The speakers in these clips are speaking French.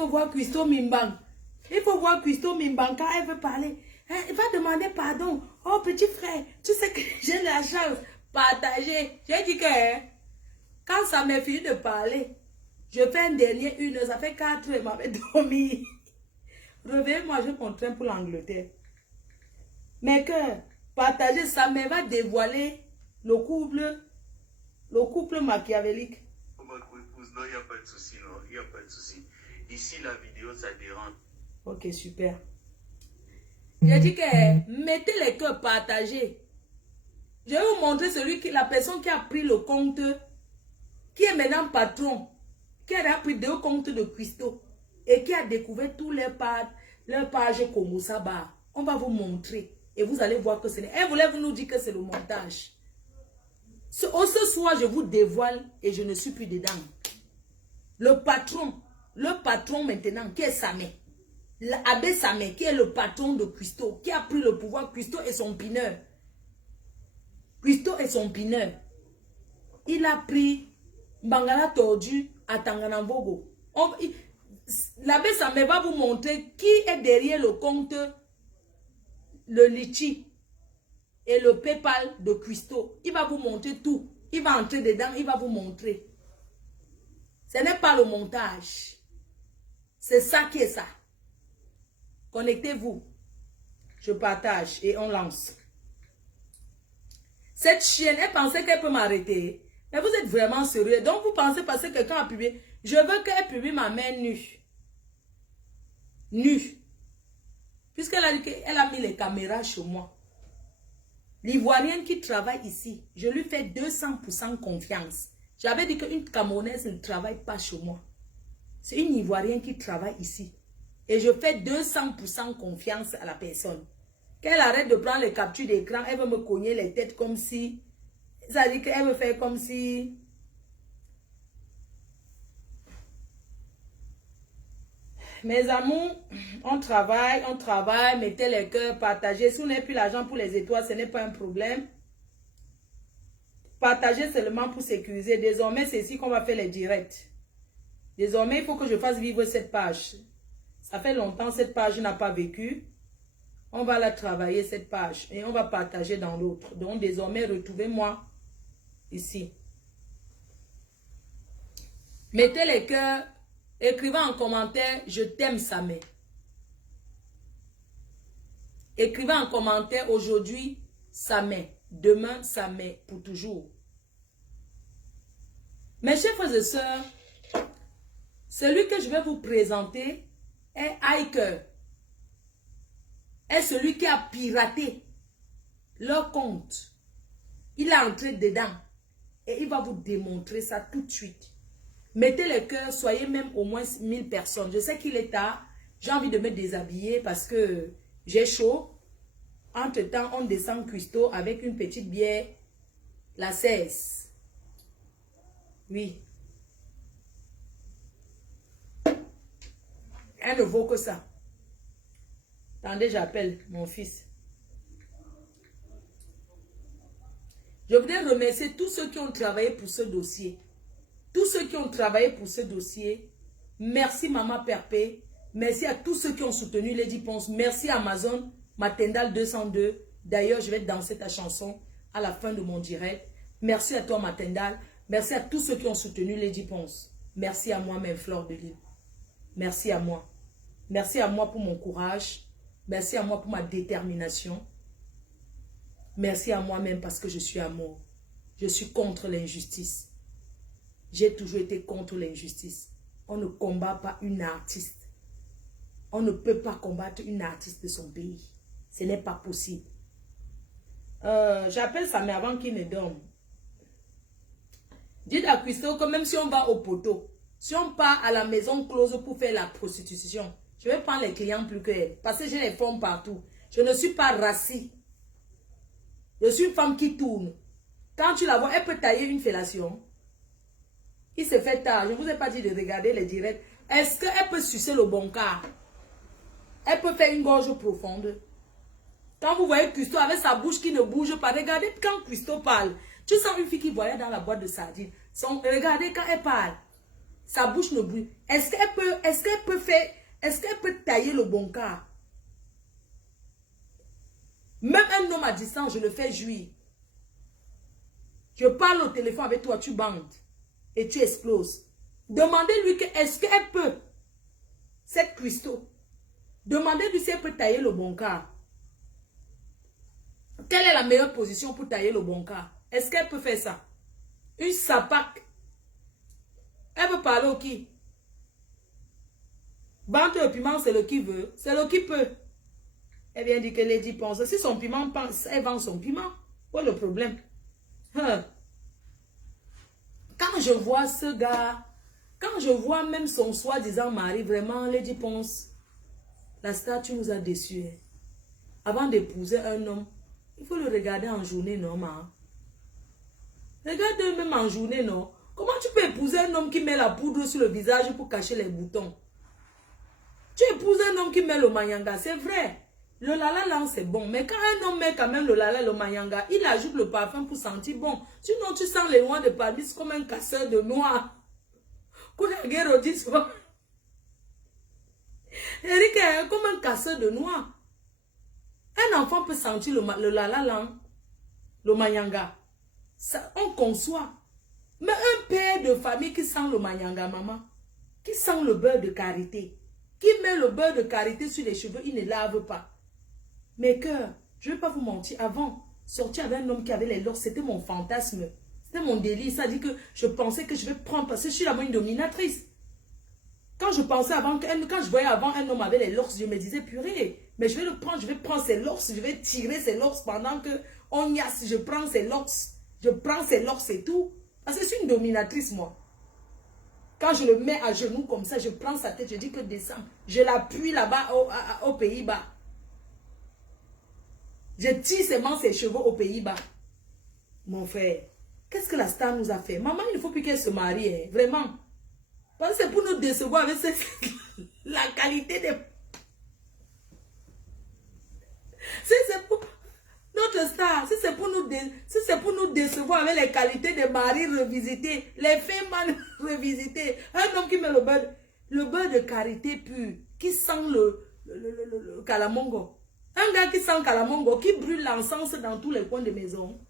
faut voir Christo Mimbang. Il faut voir Christo Mimbang quand elle veut parler. Elle va demander pardon. Oh, petit frère, tu sais que j'ai la chance. Partager. J'ai dit que quand ça m'est fini de parler, je fais un dernier 1 heure. Ça fait 4 heures, elle m'avait dormi. Réveillez-moi, je prends train pour l'Angleterre. Mais que partager, ça me va dévoiler le couple machiavélique. Non, il n'y a pas de souci, non, il n'y a pas de souci. Ici, la vidéo, ça dérange. Ok, super. J'ai dit que mettez les cœurs partagés. Je vais vous montrer la personne qui a pris le compte, qui est maintenant patron, qui a pris 2 comptes de Christo et qui a découvert tous leurs pages comme ça. On va vous montrer et vous allez voir que ce n'est. Elle voulait nous dire que c'est le montage. Ce soir, je vous dévoile et je ne suis plus dedans. Le patron maintenant, qui est Samé, l'abbé Samé, qui est le patron de Christo, qui a pris le pouvoir. Christo est son pineur. Christo est son pineur. Il a pris Bangala tordu à Tanganambogo. L'abbé Samé va vous montrer qui est derrière le compte, le Litchi et le PayPal de Christo. Il va vous montrer tout. Il va entrer dedans, il va vous montrer. Ce n'est pas le montage. C'est ça qui est ça. Connectez-vous. Je partage et on lance. Cette chienne, elle pensait qu'elle peut m'arrêter. Mais vous êtes vraiment sérieux. Donc vous pensez parce que quelqu'un a publié. Je veux qu'elle publie ma main nue. Nue. Puisqu'elle a dit qu'elle a mis les caméras chez moi. L'Ivoirienne qui travaille ici, je lui fais 200% confiance. J'avais dit qu'une Camerounaise ne travaille pas chez moi. C'est une Ivoirienne qui travaille ici. Et je fais 200% confiance à la personne. Qu'elle arrête de prendre les captures d'écran, elle veut me cogner les têtes comme si... Ça dit qu'elle veut faire comme si... Mes amours, on travaille, mettez les cœurs, partagez. Si vous n'avez plus l'argent pour les étoiles, ce n'est pas un problème. Partagez seulement pour sécuriser. Désormais, c'est ici qu'on va faire les directs. Désormais, il faut que je fasse vivre cette page. Ça fait longtemps, cette page n'a pas vécu. On va la travailler, cette page. Et on va partager dans l'autre. Donc, désormais, retrouvez-moi ici. Mettez les cœurs. Écrivez en commentaire, je t'aime, Samé. Écrivez en commentaire, aujourd'hui, Samé. Demain, Samé, pour toujours. Mes chers frères et sœurs, celui que je vais vous présenter est Hiker. Est celui qui a piraté leur compte. Il est entré dedans. Et il va vous démontrer ça tout de suite. Mettez les cœurs, soyez même au moins 1000 personnes. Je sais qu'il est tard. J'ai envie de me déshabiller parce que j'ai chaud. Entre-temps, on descend Christo avec une petite bière. La 16. Oui. Elle ne vaut que ça. Attendez, j'appelle mon fils. Je voudrais remercier tous ceux qui ont travaillé pour ce dossier. Tous ceux qui ont travaillé pour ce dossier. Merci Maman Perpé. Merci à tous ceux qui ont soutenu Lady Ponce. Merci Amazon, Matendal 202. D'ailleurs, je vais danser ta chanson à la fin de mon direct. Merci à toi Matendal. Merci à tous ceux qui ont soutenu Lady Ponce. Merci à moi-même Fleur de Lille. Merci à moi. Merci à moi pour mon courage. Merci à moi pour ma détermination. Merci à moi-même parce que je suis amour. Je suis contre l'injustice. J'ai toujours été contre l'injustice. On ne combat pas une artiste. On ne peut pas combattre une artiste de son pays. Ce n'est pas possible. J'appelle ça, mais avant qu'il ne dorme. Dites à Christo que même si on va au poteau, si on part à la maison close pour faire la prostitution, je vais prendre les clients plus que elle. Parce que j'ai les formes partout. Je ne suis pas raciste. Je suis une femme qui tourne. Quand tu la vois, elle peut tailler une fellation. Il se fait tard. Je ne vous ai pas dit de regarder les directs. Est-ce qu'elle peut sucer le bon quart? Elle peut faire une gorge profonde. Quand vous voyez Christo avec sa bouche qui ne bouge pas, regardez quand Christo parle. Tu sens une fille qui voyait dans la boîte de sardines. Regardez quand elle parle. Sa bouche ne bouge. Est-ce qu'elle peut faire bon quart. Même un homme à distance, je le fais jouir. Je parle au téléphone avec toi, tu bandes. Et tu exploses. Demandez-lui que est-ce qu'elle peut, cette Christo, demandez-lui si elle peut tailler le bon quart. Quelle est la meilleure position pour tailler le bon quart? Est-ce qu'elle peut faire ça? Une sapac. Elle veut parler au qui? Bande de piment, c'est le qui veut. C'est le qui peut. Elle vient dire que Lady pense. Si son piment pense, elle vend son piment. Quoi le problème? Quand je vois ce gars, quand je vois même son soi-disant mari, vraiment, Lady Ponce, la statue nous a déçus. Hein. Avant d'épouser un homme, il faut le regarder en journée, non, ma? Regarde même en journée, non? Comment tu peux épouser un homme qui met la poudre sur le visage pour cacher les boutons? Tu épouses un homme qui met le mayanga, c'est vrai. Le lala c'est bon. Mais quand un homme met quand même le lala, le mayanga, il ajoute le parfum pour sentir bon. Sinon, tu sens les noix de palmis comme un casseur de noix. Eric est comme un casseur de noix. Un enfant peut sentir le lala, le mayanga. Ça, on conçoit. Mais un père de famille qui sent le mayanga, maman, qui sent le beurre de karité, qui met le beurre de karité sur les cheveux, il ne lave pas. Mes cœurs, je ne vais pas vous mentir, avant, sortir avec un homme qui avait les locks, c'était mon fantasme. C'était mon délire. Ça dit que je pensais que je vais prendre, parce que je suis la une dominatrice. Quand je pensais avant, quand je voyais avant un homme avec les locks, je me disais, purée, mais je vais le prendre, je vais prendre ses locks, je vais tirer ses locks pendant que on yasse, je prends ses locks. Je prends ses locks et tout. Parce que je suis une dominatrice, moi. Quand je le mets à genoux comme ça, je prends sa tête, je dis que descends. Je l'appuie là-bas aux Pays-Bas. Je tire seulement ses cheveux aux Pays-Bas. Mon frère, qu'est-ce que la star nous a fait? Maman, il ne faut plus qu'elle se marie, hein, vraiment. Parce que c'est pour nous décevoir avec la qualité des... C'est pour notre star, si c'est pour nous décevoir avec les qualités des maris revisités, les femmes revisitées, un homme qui met le beurre de karité pur, qui sent le calamongo. Un gars qui sent calamongo, qui brûle l'encens dans tous les coins de maison.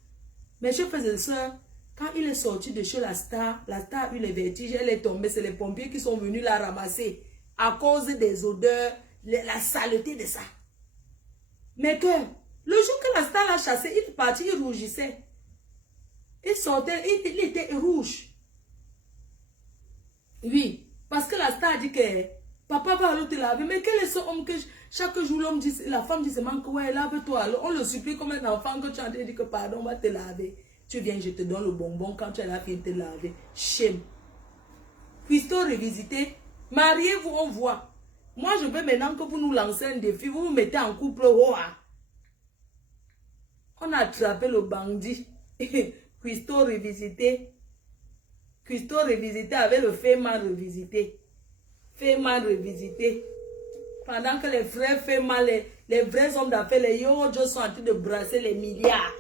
Mes chers frères et sœurs, quand il est sorti de chez la star a eu les vertiges, elle est tombée, c'est les pompiers qui sont venus la ramasser à cause des odeurs, la saleté de ça. Mais que, le jour que la star l'a chassé, il est parti, il rougissait. Il sortait, il était rouge. Oui, parce que la star a dit que papa va aller te laver. Mais quel est ce homme que chaque jour l'homme dit, la femme dit seulement que ouais, lave-toi. On le supplie comme un enfant que tu as dit que pardon, on va te laver. Tu viens, je te donne le bonbon quand tu as la fille de te laver. Shame. Christo revisité. Mariez-vous, on voit. Moi, je veux maintenant que vous nous lancez un défi. Vous vous mettez en couple. Oh, ah. On a attrapé le bandit. Christo revisité. Christo revisité avec le Féman revisité. Féman revisité. Pendant que les frères Féman, les vrais hommes d'affaires, les Yojo sont en train de brasser les milliards.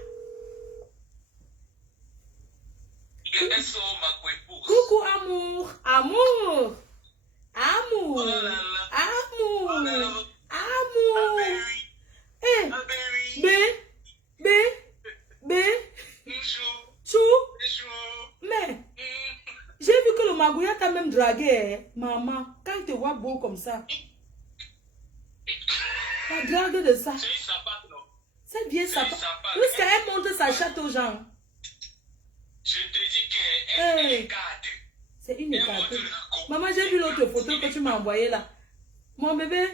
Coucou amour. Amour. Amour. Oh là là. Amour. Oh là là. Amour. Eh. Chou. Mais, j'ai vu que le magouilla t'a même dragué, hein. Maman, quand il te voit beau comme ça, la drague de ça. C'est une sapate, non? C'est bien ça. une sapate. Puisqu'elle montre sa chatte aux gens. Je te dis qu'elle Hey. est gâtée. C'est une Elle écarte. montre la coupe. Maman, j'ai vu l'autre photo que tu m'as envoyée là. Mon bébé,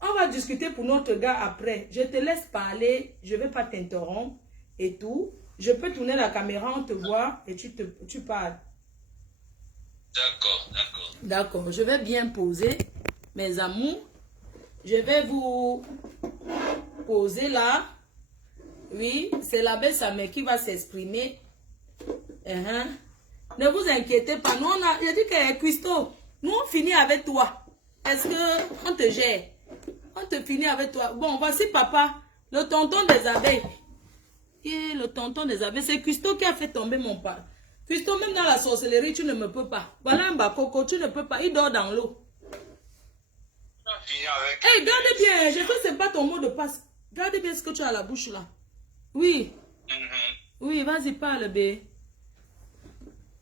on va discuter pour notre gars après. Je te laisse parler. Je ne vais pas t'interrompre et tout. Je peux tourner la caméra, on te voit et tu parles. D'accord, d'accord. D'accord, je vais bien poser, mes amours. Je vais vous poser là. Oui, c'est la belle Samé qui va s'exprimer. Ne vous inquiétez pas. Nous, j'ai dit que Christo, nous on finit avec toi. Est-ce que on te gère? On te finit avec toi. Bon, voici papa, le tonton des abeilles. Et le tonton des abeilles, c'est Christo qui a fait tomber mon père. Christo, même dans la sorcellerie, tu ne me peux pas. Voilà un bakoko, tu ne peux pas. Il dort dans l'eau. On a fini avec avec... Hey, garde bien, je sais que c'est pas ton mot de passe. Garde bien ce que tu as à la bouche là. Oui. Oui, vas-y, parle, bé.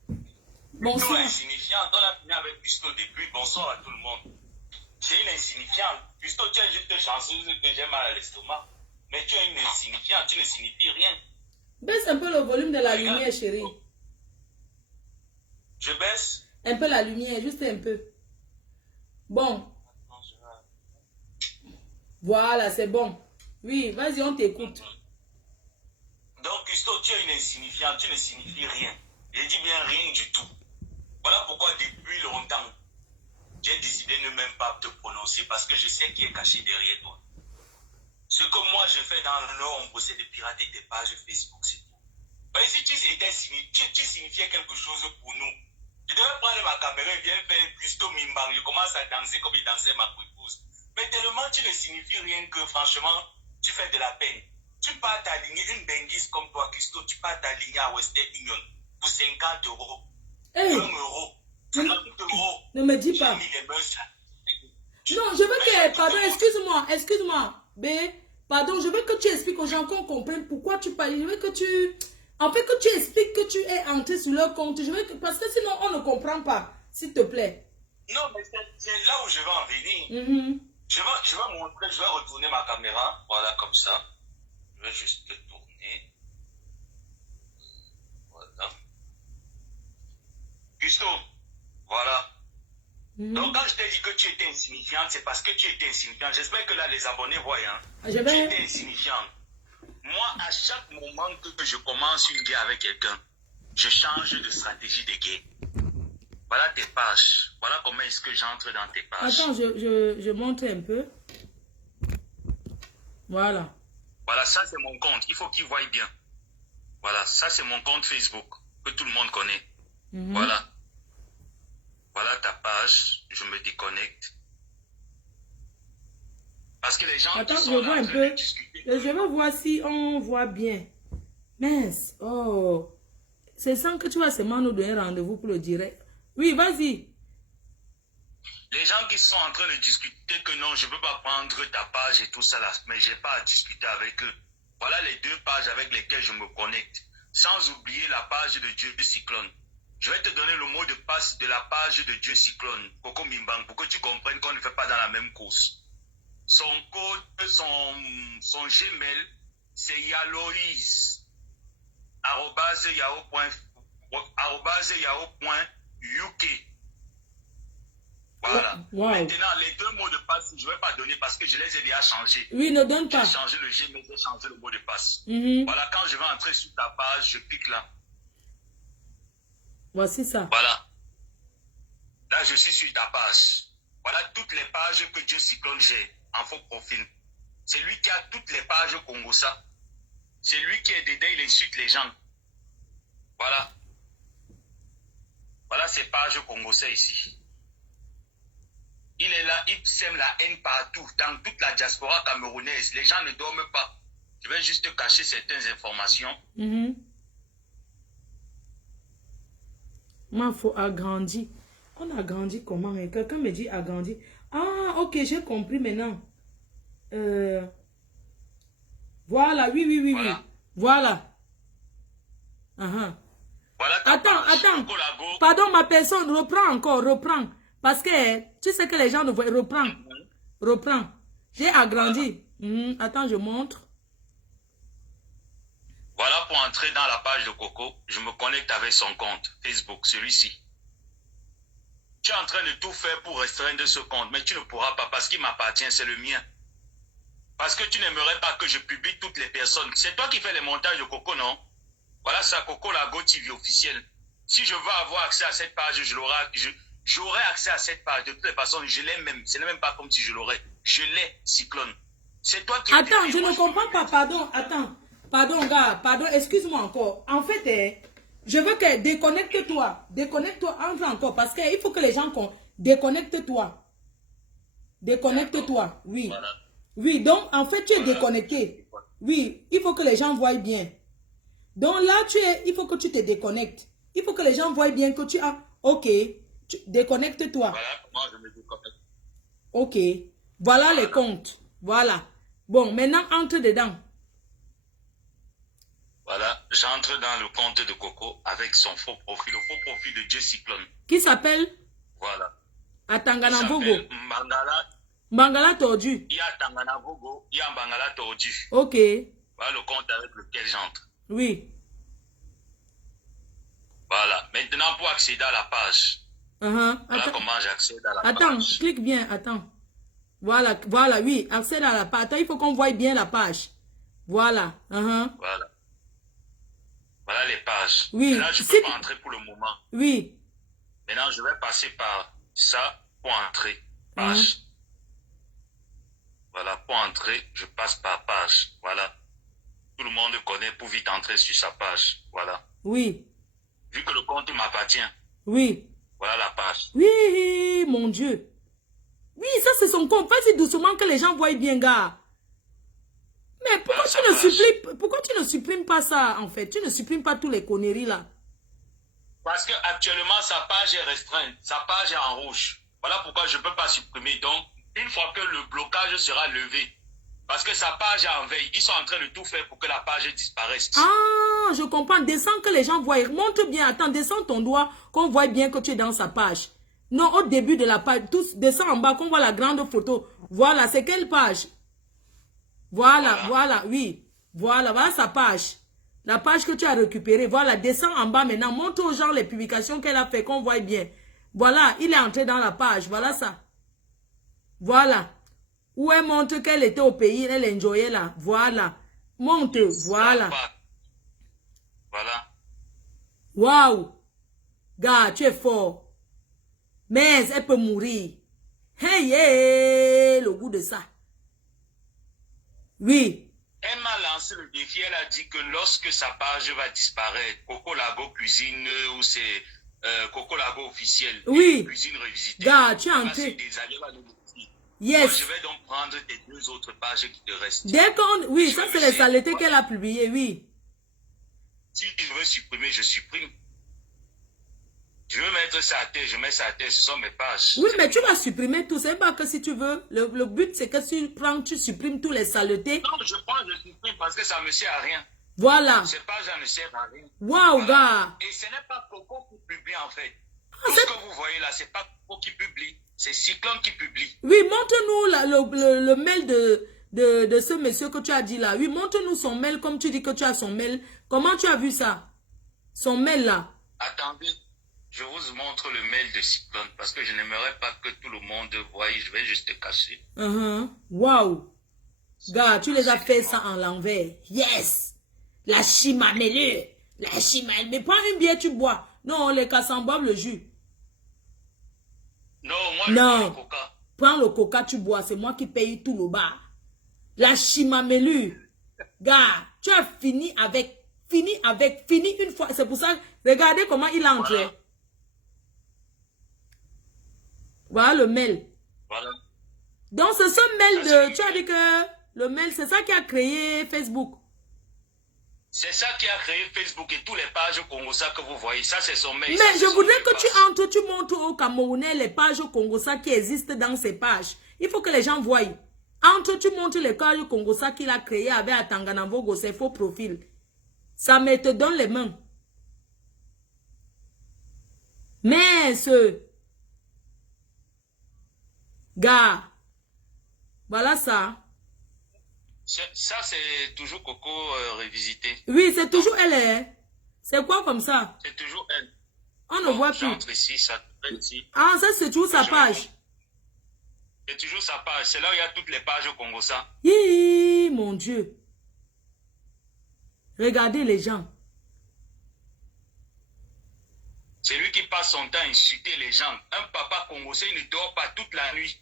Bonsoir. Bonsoir. Insignifiante, on a fini avec Custo depuis. Bonsoir à tout le monde. C'est une insignifiante. Custo, tu es juste chanceuse que j'ai mal à l'estomac. Mais tu es une insignifiante, tu ne signifies rien. Baisse un peu le volume de la lumière, chérie. Je baisse. Un peu la lumière, juste un peu. Bon. Voilà, c'est bon. Oui, vas-y, on t'écoute. Donc, Custo, tu es une insignifiante, tu ne signifies rien. Je dis bien rien du tout. Voilà pourquoi depuis longtemps, j'ai décidé de ne même pas te prononcer parce que je sais qui est caché derrière toi. Ce que moi je fais dans l'ombre, c'est de pirater tes pages Facebook, c'est tout. Mais si tu signifiais quelque chose pour nous, je devais prendre ma caméra et bien faire Custo Mimbang. Je commence à danser comme il dansait ma épouse. Mais tellement tu ne signifies rien que franchement, tu fais de la peine. Tu pars t'aligner une benguise comme toi, Custo, tu pars t'aligner à Western Union pour 50 euros. Hey. 1 euro. 30 euros. Ne me dis pas. Non, je veux que... Pardon, excuse-moi. B, pardon, je veux que tu expliques aux gens qu'on comprenne pourquoi tu parles. Je veux que tu... En fait, que tu expliques que tu es entré sur leur compte. Je veux que... Parce que sinon, on ne comprend pas. S'il te plaît. Non, mais c'est là où je vais en venir. Je vais montrer, je vais retourner ma caméra. Voilà, comme ça. Je vais juste tourner. Voilà. Custo, voilà. Donc, quand je t'ai dit que tu étais insignifiante, c'est parce que tu étais insignifiante. J'espère que là, les abonnés voient. Hein. Tu étais insignifiante. Moi, à chaque moment que je commence une guerre avec quelqu'un, je change de stratégie de guerre. Voilà tes pages. Voilà comment est-ce que j'entre dans tes pages. Attends, je montre un peu. Voilà. Voilà, ça c'est mon compte. Il faut qu'ils voient bien. Voilà, ça c'est mon compte Facebook que tout le monde connaît. Voilà. Voilà ta page. Je me déconnecte. Parce que les gens attends, qui sont je là vois un en train peu. de discuter. Je vais voir si on voit bien. Mince. Oh. C'est sans que tu vas seulement nous donner rendez-vous pour le direct. Oui, vas-y. Les gens qui sont en train de discuter que non, je ne veux pas prendre ta page et tout ça là, mais je n'ai pas à discuter avec eux. Voilà les 2 pages avec lesquelles je me connecte. Sans oublier la page de Dieu Cyclone. Je vais te donner le mot de passe de la page de Dieu Cyclone, Coco Mimbang, pour que tu comprennes qu'on ne fait pas dans la même course. Son code, son Gmail, c'est yalois, @yahoo.uk. Voilà. Wow. Maintenant, les 2 mots de passe, je ne vais pas donner parce que je les ai déjà changés. Oui, ne donne pas. J'ai changé le Gmail, j'ai changé le mot de passe. Voilà, quand je vais entrer sur ta page, je clique là. Voici ça. Voilà. Là, je suis sur ta page. Voilà toutes les pages que Dieu Cyclone j'ai en faux profil. C'est lui qui a toutes les pages Congosa. C'est lui qui est dedans, il insulte les gens. Voilà. Voilà ces pages Congosa ici. Il est là, il sème la haine partout, dans toute la diaspora camerounaise. Les gens ne dorment pas. Je vais juste cacher certaines informations. Moi, il faut agrandir. On agrandit comment? Quelqu'un me dit agrandir. Ah, ok, j'ai compris maintenant. Voilà, oui. Voilà. Voilà. Voilà Attends. Pardon, ma personne, reprends. Parce que tu sais que les gens ne voient. Reprends. J'ai agrandi. Attends, je montre. Voilà pour entrer dans la page de Coco. Je me connecte avec son compte Facebook, celui-ci. Tu es en train de tout faire pour restreindre ce compte, mais tu ne pourras pas parce qu'il m'appartient, c'est le mien. Parce que tu n'aimerais pas que je publie toutes les personnes. C'est toi qui fais les montages de Coco, non? Voilà ça, Coco Lago TV officiel. Si je veux avoir accès à cette page, j'aurai accès à cette page. De toutes les façons, je l'ai même. Ce n'est même pas comme si je l'aurais. Je l'ai, Cyclone. C'est toi qui... Attends, je ne comprends pas. Pardon, attends. Pardon, gars. Pardon, excuse-moi encore. En fait, je veux que déconnecte-toi. Déconnecte-toi, entre encore. Parce qu'il faut que les gens... Déconnecte-toi. Déconnecte-toi, oui. Voilà. Oui, donc, en fait, tu es déconnecté. Oui, il faut que les gens voient bien. Donc là, il faut que tu te déconnectes. Il faut que les gens voient bien que tu as... Ok, déconnecte-toi. Voilà comment je me déconnecte. Ok. Voilà les comptes. Voilà. Bon, maintenant, entre dedans. Voilà, j'entre dans le compte de Coco avec son faux profil, le faux profil de Dieu Cyclone. Qui s'appelle? Voilà. Atanganavogo. Mbangala. Mbangala tordu. Il y a Tanganavogo, il y a Mbangala tordu. Ok. Voilà le compte avec lequel j'entre. Oui. Voilà. Maintenant, pour accéder à la page. Voilà comment j'accède à la page. Attends, clique bien, attends. Voilà, voilà, oui, accède à la page. Attends, il faut qu'on voie bien la page. Voilà. Voilà. Voilà les pages. Oui. Là, je ne peux pas entrer pour le moment. Oui. Maintenant, je vais passer par ça pour entrer. Page. Voilà, pour entrer, je passe par page. Voilà. Tout le monde connaît pour vite entrer sur sa page. Voilà. Oui. Vu que le compte m'appartient. Oui. Voilà la page. Oui, mon Dieu. Oui, ça c'est son compte. Vas-y doucement que les gens voient bien, gars. Mais pourquoi tu ne supprimes pas ça, en fait? Tu ne supprimes pas tous les conneries, là. Parce que actuellement sa page est restreinte. Sa page est en rouge. Voilà pourquoi je ne peux pas supprimer. Donc, une fois que le blocage sera levé, parce que sa page est en veille, ils sont en train de tout faire pour que la page disparaisse. Ah, je comprends. Descends que les gens voient. Montre bien. Attends, descends ton doigt, qu'on voit bien que tu es dans sa page. Non, au début de la page, tous descends en bas, qu'on voit la grande photo. Voilà, c'est quelle page? Voilà, oui. Voilà sa page. La page que tu as récupérée. Voilà, descends en bas maintenant. Montre aux gens les publications qu'elle a fait, qu'on voit bien. Voilà, il est entré dans la page. Voilà ça. Voilà. Où elle montre qu'elle était au pays, elle enjoyait là. Voilà. Monte, voilà. Voilà. Waouh. Gars, tu es fort. Mais elle peut mourir. Hey, hey, le goût de ça. Oui. Elle m'a lancé le défi, elle a dit que lorsque sa page va disparaître, Coco Lago Cuisine ou c'est Coco Lago officiel, oui. Cuisine revisitée. Gars, tu es entré. Yes. Moi, je vais donc prendre tes 2 autres pages qui te restent. Dès qu'on... Oui, ça c'est les saletés qu'elle a publiées, oui. Si je veux supprimer, je supprime. Je veux mettre ça à terre, je mets ça à terre, ce sont mes pages. Oui, mais tu vas supprimer tout. C'est pas que si tu veux. Le but, c'est que tu prends, tu supprimes tous les saletés. Non, je prends, je supprime parce que ça ne me sert à rien. Voilà. Ces pages ne servent à rien. Waouh, voilà. Gars. Et ce n'est pas Coco qui publie en fait. Tout ce que vous voyez là, c'est pas Coco qui publie. C'est Cyclone qui publie. Oui, montre-nous le mail de ce monsieur que tu as dit là. Oui, montre-nous son mail comme tu dis que tu as son mail. Comment tu as vu ça? Son mail là. Attendez. Je vous montre le mail de Cyclone parce que je n'aimerais pas que tout le monde voie. Je vais juste te cacher. Waouh. Gars, tu les as fait ça en l'envers. Yes. La chimamélue. La chimamélue. Mais prends une bière, tu bois. Non, les cassants boivent le jus. Non, moi je prends le coca. Prends le coca, tu bois. C'est moi qui paye tout le bar. La chimamélue. Gars, tu as fini une fois. C'est pour ça, regardez comment il a entré. Voilà le mail. Voilà. Donc, c'est ce mail de... Tu as dit que le mail, c'est ça qui a créé Facebook. C'est ça qui a créé Facebook et tous les pages Congosa que vous voyez. Ça, c'est son mail. Mais ça, je voudrais que tu entres, tu montres aux Camerounais les pages Congosa qui existent dans ces pages. Il faut que les gens voient. Entre, tu montres les pages Congosa qu'il a créées avec Atanganavogo, ses faux profils. Ça me te donne les mains. Mais ce... Gars, voilà ça. Ça, c'est toujours Coco revisité. Oui, c'est toujours elle. C'est quoi comme ça? C'est toujours elle. On ne voit plus. J'entre ici, ça ici. Ah, ça, c'est toujours sa page. C'est toujours sa page. C'est là où il y a toutes les pages au Congo, ça. Hi, mon Dieu. Regardez les gens. C'est lui qui passe son temps à insulter les gens. Un papa congolais, il ne dort pas toute la nuit.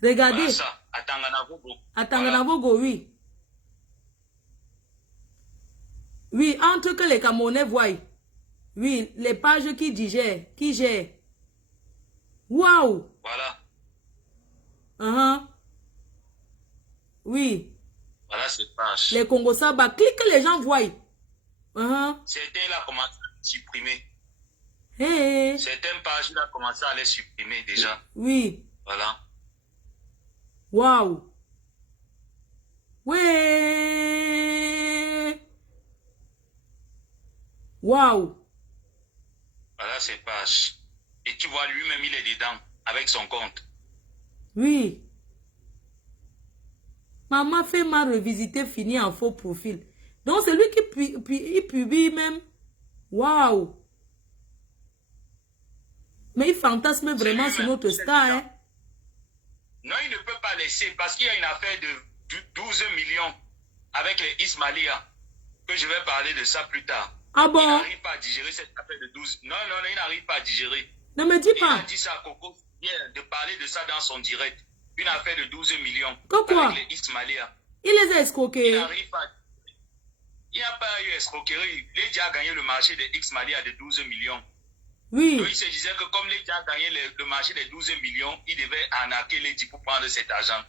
Regardez. Voilà ça, à Tanganavogo. À Tanganavogo, voilà. Oui. Oui, entre que les Camerounais voient. Oui, les pages qui digèrent, qui gèrent. Waouh. Voilà. Oui. Voilà ces pages. Les Congo Saba, clique que les gens voient. Certains, il a commencé à supprimer. Hey. Certaines pages, il a commencé à les supprimer déjà. Oui. Voilà. Waouh. Ouais. Waouh. Voilà ses pages. Et tu vois, lui-même, il est dedans, avec son compte. Oui. Maman fait mal revisiter, fini en faux profil. Donc, c'est lui qui il publie même. Waouh. Mais il fantasme vraiment sur notre star, hein. Non, il ne peut pas laisser, parce qu'il y a une affaire de 12 millions avec les Ismailia, que je vais parler de ça plus tard. Ah bon? Il n'arrive pas à digérer cette affaire de 12. Non, non, non, il n'arrive pas à digérer. Ne me dis pas. Il a dit ça à Coco hier, de parler de ça dans son direct. Une affaire de 12 millions Pourquoi? avec les Ismailia. Il les a escroqués. Il n'arrive pas. Il n'y a pas eu escroquerie. Lady a gagné le marché des Ismailia de 12 millions. Oui. Donc, il se disait que comme Lady a gagné le marché des 12 millions, il devait arnaquer Lady pour prendre cet argent.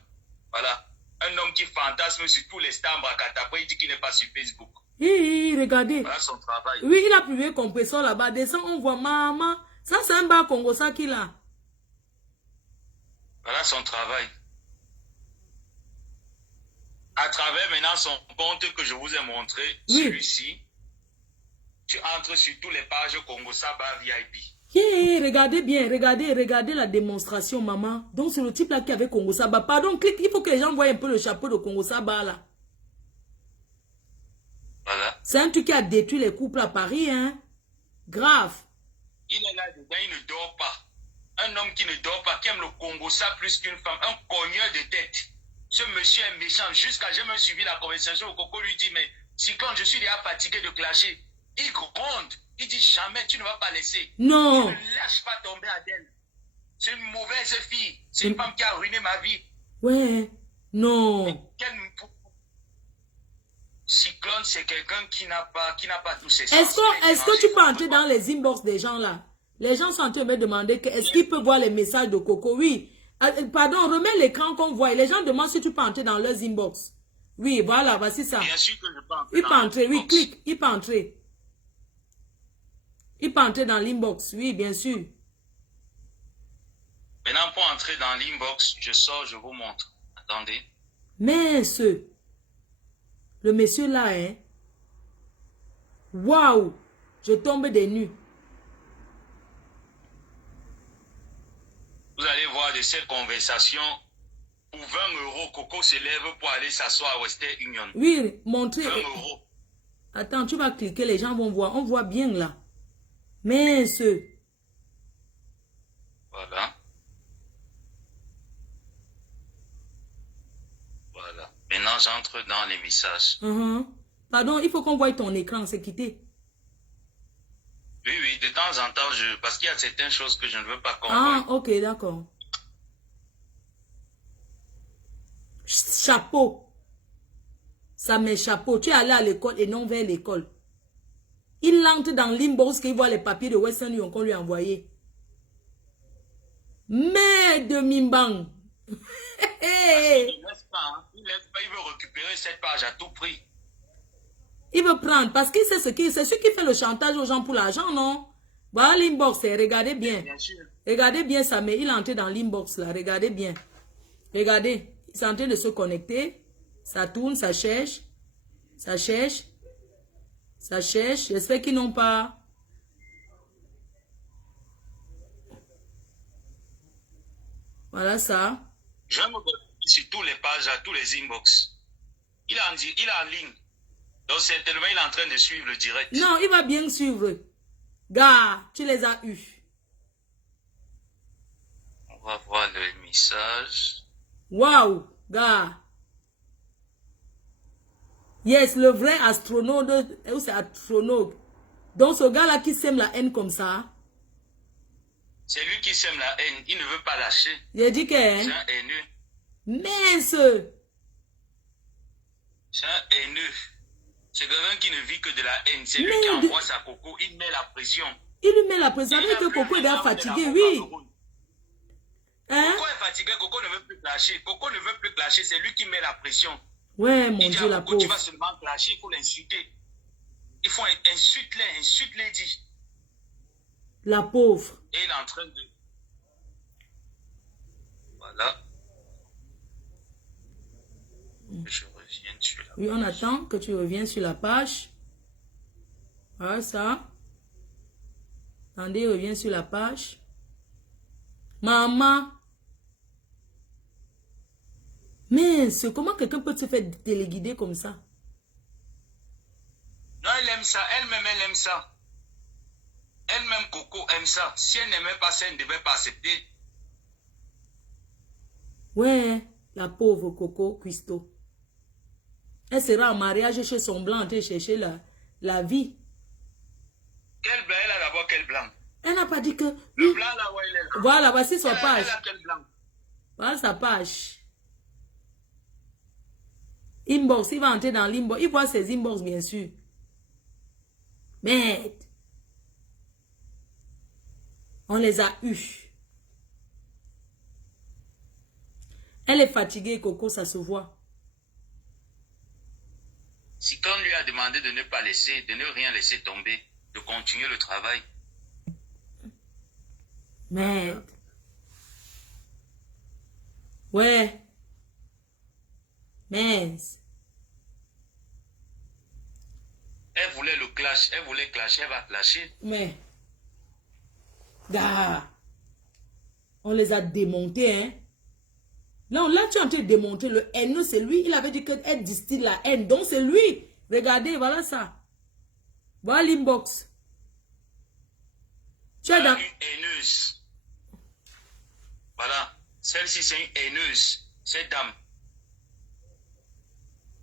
Voilà. Un homme qui fantasme sur tous les stars Mbrakata. Après, il dit qu'il n'est pas sur Facebook. Oui, regardez. Voilà son travail. Oui, il a publié compresseur là-bas. Descend, on voit maman. Ça, c'est un bas Congo, ça qu'il a. Voilà son travail. À travers maintenant son compte que je vous ai montré, oui. Celui-ci, tu entres sur tous les pages Congo Saba VIP. Yeah, regardez bien, regardez la démonstration, maman. Donc, c'est le type là qui avait Congo Saba. Pardon, clique, il faut que les gens voient un peu le chapeau de Congo Saba là. Voilà. C'est un truc qui a détruit les couples à Paris, hein. Grave. Il est là dedans, il ne dort pas. Un homme qui ne dort pas, qui aime le Congo Saba plus qu'une femme, un cogneur de tête. Ce monsieur est méchant. Jusqu'à j'ai même suivi la conversation où Coco lui dit, mais si quand je suis déjà fatigué de clasher, il gronde. Il dit jamais, tu ne vas pas laisser. Non. Tu ne lâches pas tomber Adèle. C'est une mauvaise fille. C'est une femme qui a ruiné ma vie. Ouais. Non. Cyclone, c'est quelqu'un qui n'a pas tous ses sens. Est-ce que tu peux entrer dans les inbox des gens là? Les gens sont en train de me demander est-ce qu'ils peuvent voir les messages de Coco? Oui. Pardon, remets l'écran qu'on voit. Les gens demandent si tu peux entrer dans leurs inbox. Oui, voilà, voici ça. Bien sûr que je peux entrer. Il peut entrer, oui, clique. Il peut entrer. Il peut entrer dans l'inbox, oui, bien sûr. Maintenant, pour entrer dans l'inbox, je sors, je vous montre. Attendez. Mais le monsieur là, hein. Waouh! Je tombe des nues. Vous allez voir de ces conversations. Pour 20 €, Coco se lève pour aller s'asseoir à Western Union. Oui, montrez. 20 €. Attends, tu vas cliquer, les gens vont voir. On voit bien là. Mais Voilà. Voilà. Maintenant, j'entre dans les messages. Pardon, il faut qu'on voie ton écran, c'est quitté. Oui, oui, de temps en temps, parce qu'il y a certaines choses que je ne veux pas qu'on voie. Ah, ok, d'accord. Chapeau. Ça met chapeau. Tu es allé à l'école et non vers l'école. Il entre dans l'inbox qu'il voit les papiers de Western Union qu'on lui a envoyés. Mais de Mimbang. Il ne laisse pas, il veut récupérer cette page à tout prix. Il veut prendre parce qu'il sait c'est celui qui fait le chantage aux gens pour l'argent, non? Voilà l'inbox, regardez bien. Bien sûr. Regardez bien ça, mais il est entré dans l'inbox là, regardez bien. Regardez, il est en train de se connecter. Ça tourne, ça cherche. Ça cherche. Ça cherche. J'espère qu'ils n'ont pas... Voilà ça. Je me retrouve sur tous les pages, à tous les inbox. Il est en ligne. Donc certainement, il est en train de suivre le direct. Non, il va bien suivre. Gars, tu les as eus. On va voir le message. Waouh, gars. Yes, le vrai astronaute. C'est astronaute. Donc ce gars-là qui sème la haine comme ça. C'est lui qui sème la haine. Il ne veut pas lâcher. J'ai dit que... C'est un haineux. Mince. C'est un haineux. C'est quelqu'un qui ne vit que de la haine. C'est lui qui envoie sa Coco. Il met la pression. Il lui met la pression. Avec que Coco est déjà fatigué, oui. Hein? Coco est fatigué. Coco ne veut plus clasher. Coco ne veut plus clasher. C'est lui qui met la pression. Ouais, mon Dieu, la Coco, pauvre. tu vas seulement clasher. Il faut l'insulter. Il faut insulte-les, dit. La pauvre. Et il est en train de... Voilà. que je revienne sur la Oui, page. on attend que tu reviennes sur la page. Voilà ça. Attendez, reviens sur la page. Maman. Mais comment quelqu'un peut se faire téléguider comme ça? Non, elle aime ça. Elle-même, elle aime ça. Elle-même, Coco, aime ça. Si elle n'aimait pas ça, elle ne devait pas accepter. Ouais, la pauvre Coco Cuisto. Elle sera en mariage chez son blanc en train de chercher la vie. Quel blanc? Elle a d'abord quel blanc? Elle n'a pas dit que... Le blanc là où elle est là. Voilà, voici sa page. Elle a quel blanc? Voilà sa page. Inbox, il va entrer dans l'inbox. Il voit ses inbox, bien sûr. Merde. On les a eus. Elle est fatiguée, Coco, ça se voit. Si quand on lui a demandé de ne pas laisser, de ne rien laisser tomber, de continuer le travail. Merde. Ouais. Mince. Elle voulait le clash, elle voulait clasher, elle va clasher. Mais. Gars. On les a démontés, hein. Non, là, tu es en train de démontrer le haineux, c'est lui. Il avait dit qu'elle distille la haine. Donc, c'est lui. Regardez, voilà ça. Voilà l'inbox. Tu es dans... Une haineuse. Voilà. Celle-ci, c'est une haineuse. Cette dame.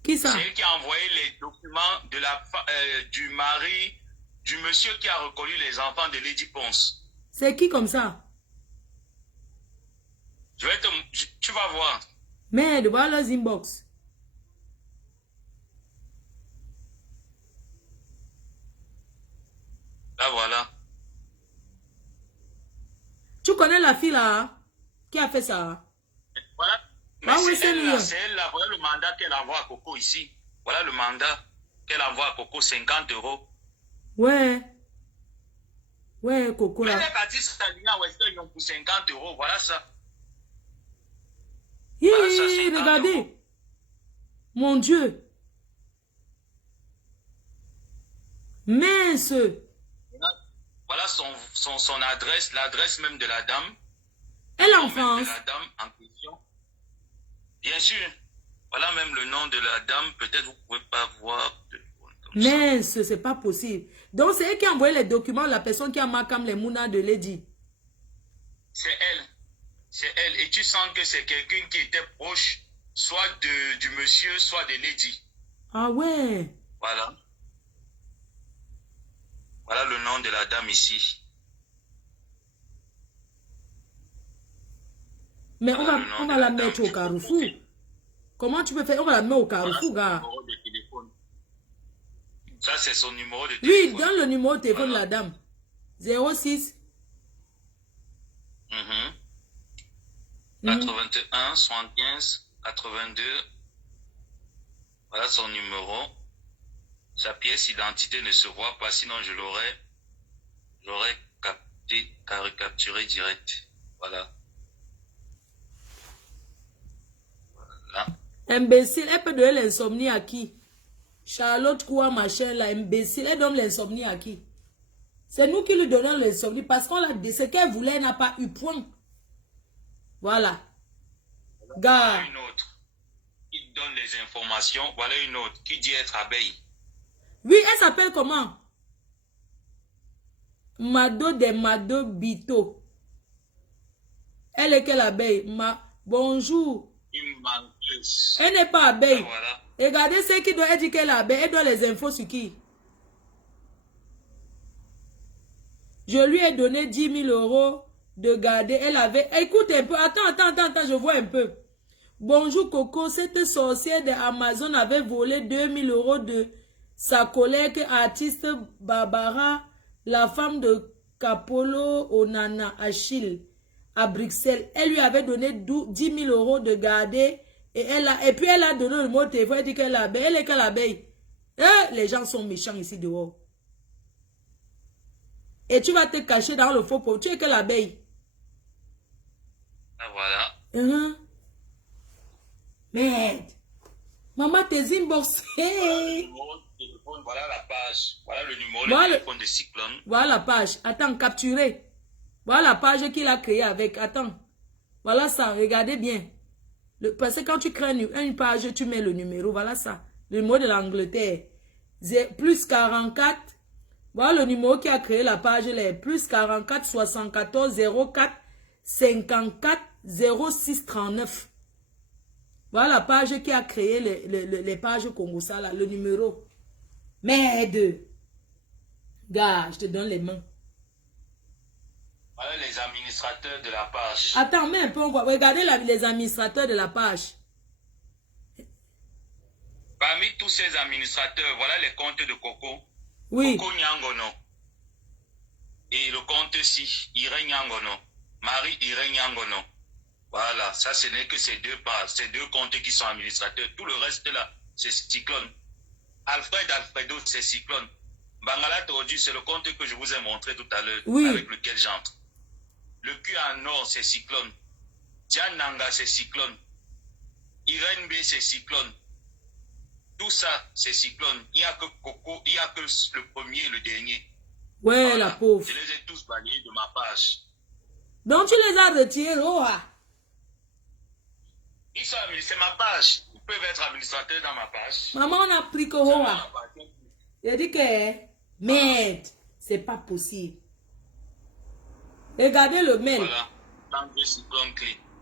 Qui ça? C'est elle qui a envoyé les documents de du mari, du monsieur qui a reconnu les enfants de Lady Ponce. C'est qui comme ça? Tu vas voir. Merde, voilà leurs inbox. Là, voilà. Tu connais la fille là? Hein, qui a fait ça? Voilà. Mais Ah oui, c'est elle là, lui. c'est elle là. Voilà le mandat qu'elle envoie à Coco ici. Voilà le mandat qu'elle envoie à Coco, 50 €. Ouais. Ouais, Coco Mais là. elle est partie s'aligner à Western Union pour 50 €. Voilà ça. Hi, Voilà ça, 50 regardez. €. Mon Dieu. Mince. Voilà son adresse, l'adresse même de la dame. Elle est en Même France. de la dame en question. Bien sûr. Voilà même le nom de la dame. Peut-être vous ne pouvez pas voir. Comme ça. Mince, c'est pas possible. Donc, c'est elle qui a envoyé les documents à la personne qui a marqué les Mouna de Lady. C'est elle. C'est elle. Et tu sens que c'est quelqu'un qui était proche, soit du monsieur, soit de Lady. Ah ouais. Voilà. Voilà le nom de la dame ici. Mais Voilà on va la mettre au Carrefour. Comment tu peux faire? On va la mettre au Carrefour, gars. Ça, c'est son numéro de téléphone. Oui, donne le numéro de téléphone de la dame. 06 81 75 82. Voilà son numéro. Sa pièce d'identité ne se voit pas, sinon je l'aurais capturé direct. Voilà. Voilà. Imbécile, elle peut donner l'insomnie à qui? Charlotte quoi, machin, là, imbécile, elle donne l'insomnie à qui? C'est nous qui lui donnons l'insomnie parce qu'on l'a dit, ce qu'elle voulait, elle n'a pas eu point. Voilà. Gars. Voilà une autre qui donne les informations. Voilà une autre qui dit être abeille. Oui, elle s'appelle comment? Mado de Mado Bito. Elle est quelle abeille? Bonjour. Une menteuse. Elle n'est pas abeille. Ah, voilà. Regardez ce qui doit dire qu'elle est abeille. Elle doit les infos sur qui? Je lui ai donné 10 000 € de garder. Elle avait... Écoute un peu. Attends, je vois un peu. Bonjour Coco. Cette sorcière de Amazon avait volé 2 000 € de sa collègue artiste Barbara, la femme de Capolo Onana Achille à Bruxelles. Elle lui avait donné 10 000 € de garder. Et puis elle a donné le mot de téléphone. Elle dit qu'elle est abeille. Elle est quelle abeille? Les gens sont méchants ici dehors. Et tu vas te cacher dans le faux pot. Tu es quelle abeille? Ah, voilà. Merde. Maman, tes inbox. Voilà la page. Voilà le numéro Voilà. de téléphone de Cyclone. Voilà la page. Attends, capturé. Voilà la page qu'il a créée avec. Attends. Voilà ça. Regardez bien. Parce que quand tu crées une page, tu mets le numéro. Voilà ça. Le numéro de l'Angleterre. Plus 44. Voilà le numéro qui a créé la page. Plus 44 74 04 54 06 39. Voilà la page qui a créé les pages Congo là. Le numéro. Merde. Gars, je te donne les mains. Voilà les administrateurs de la page. Attends, mais un peu, on va regarder les administrateurs de la page. Parmi tous ces administrateurs, voilà les comptes de Coco. Oui. Coco Nyangono. Et le compte si, Irène Nyangono. Marie Irène Nyangono. Voilà, ça ce n'est que ces deux pages, ces deux comptes qui sont administrateurs. Tout le reste là, c'est Cyclone. Alfred Alfredo, c'est Cyclone. Bangala Tordu, c'est le compte que je vous ai montré tout à l'heure, oui, avec lequel j'entre. Le Q en or, c'est Cyclone. Diane Nanga, c'est Cyclone. Irène B, c'est Cyclone. Tout ça, c'est Cyclone. Il n'y a que Coco, il n'y a que le premier et le dernier. Ouais, voilà. La pauvre. Je les ai tous balayés de ma page. Donc tu les as retirés, oh. Ils sont c'est ma page. Ils peuvent être administrateurs dans ma page. Maman, on a pris que oh. Il dit que, merde, c'est pas possible. Regardez le mail. Voilà. Quand je Cyclone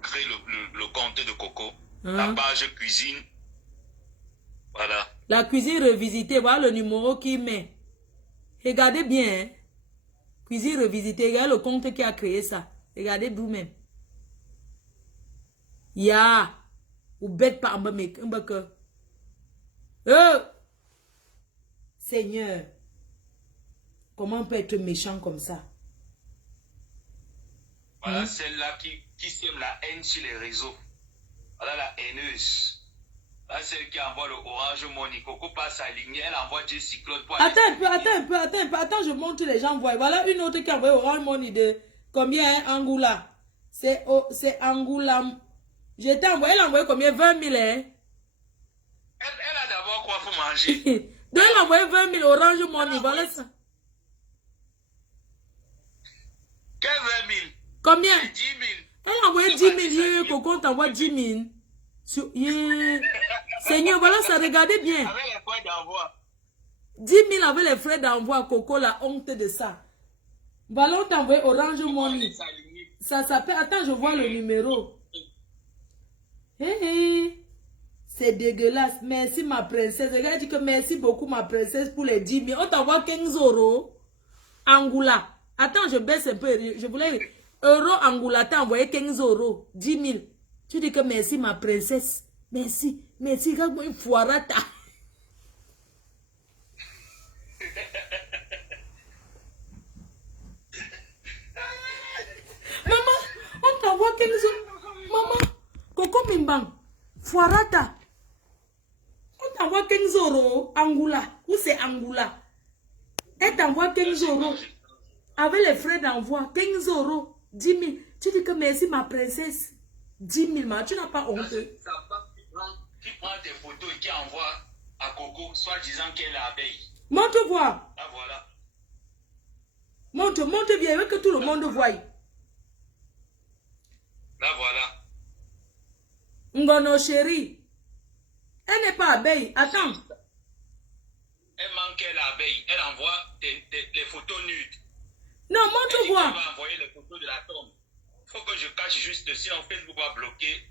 crée le compte de Coco, la page cuisine. Voilà. La cuisine revisitée, voilà le numéro qu'il met. Regardez bien. Hein? Cuisine revisitée, regardez le compte qui a créé ça. Regardez vous-même. Ya. Ou bête pas un peu. Seigneur. Comment on peut être méchant comme ça? Voilà celle-là qui sème la haine sur les réseaux. Voilà la haineuse. Là, celle qui envoie le Orange Money. Coco passe sa ligne, elle envoie du Cyclone pour attends un peu, attends, je montre les gens voient. Voilà une autre qui a envoyé Orange Money de combien, hein, Angoula? C'est Angoula. Elle a envoyé combien? 20 000, hein? Elle a d'abord quoi pour manger? Donc elle a envoyé 20 000 Orange Money, voilà ça. Quel 20 000? Combien? 10 000. Elle a envoyé 10 000, Coco t'envoie 10 000. Seigneur, voilà ça, regardez bien. Avec les frais d'envoi. 10 000 avec les frais d'envoi, Coco, la honte de ça. Voilà, on t'a envoyé Orange Money. Ça s'appelle, attends, je vois le numéro. C'est dégueulasse. Merci ma princesse. Regarde, dit que merci beaucoup ma princesse pour les 10 000. On t'envoie 15 euros. Angoula. Attends, je baisse un peu. Je voulais... Euro Angoula, t'as envoyé 15 euros. 10 000. Tu dis que merci ma princesse. Merci. Merci. Regarde-moi une foirata. Maman, on t'envoie 15 euros. Maman, Coco Mimbang. Foirata. On t'envoie 15 euros. Angoula. Où c'est Angoula? Elle t'envoie 15 euros. Avec les frais d'envoi. 15 euros. 10 000. Tu dis que merci ma princesse. 10 000, ma, tu n'as pas honte. Qui prend tes photos et qui envoie à Coco, soit disant qu'elle est abeille. Monte voir. Ah voilà. Monte bien, avec que tout le monde voie. Là voilà. Ngono chérie. Elle n'est pas abeille. Attends. Elle manque qu'elle est abeille. Elle envoie les photos nudes. Non, monte voir. Elle va envoyer les photos de la tombe. Faut que je cache juste, sinon Facebook va bloquer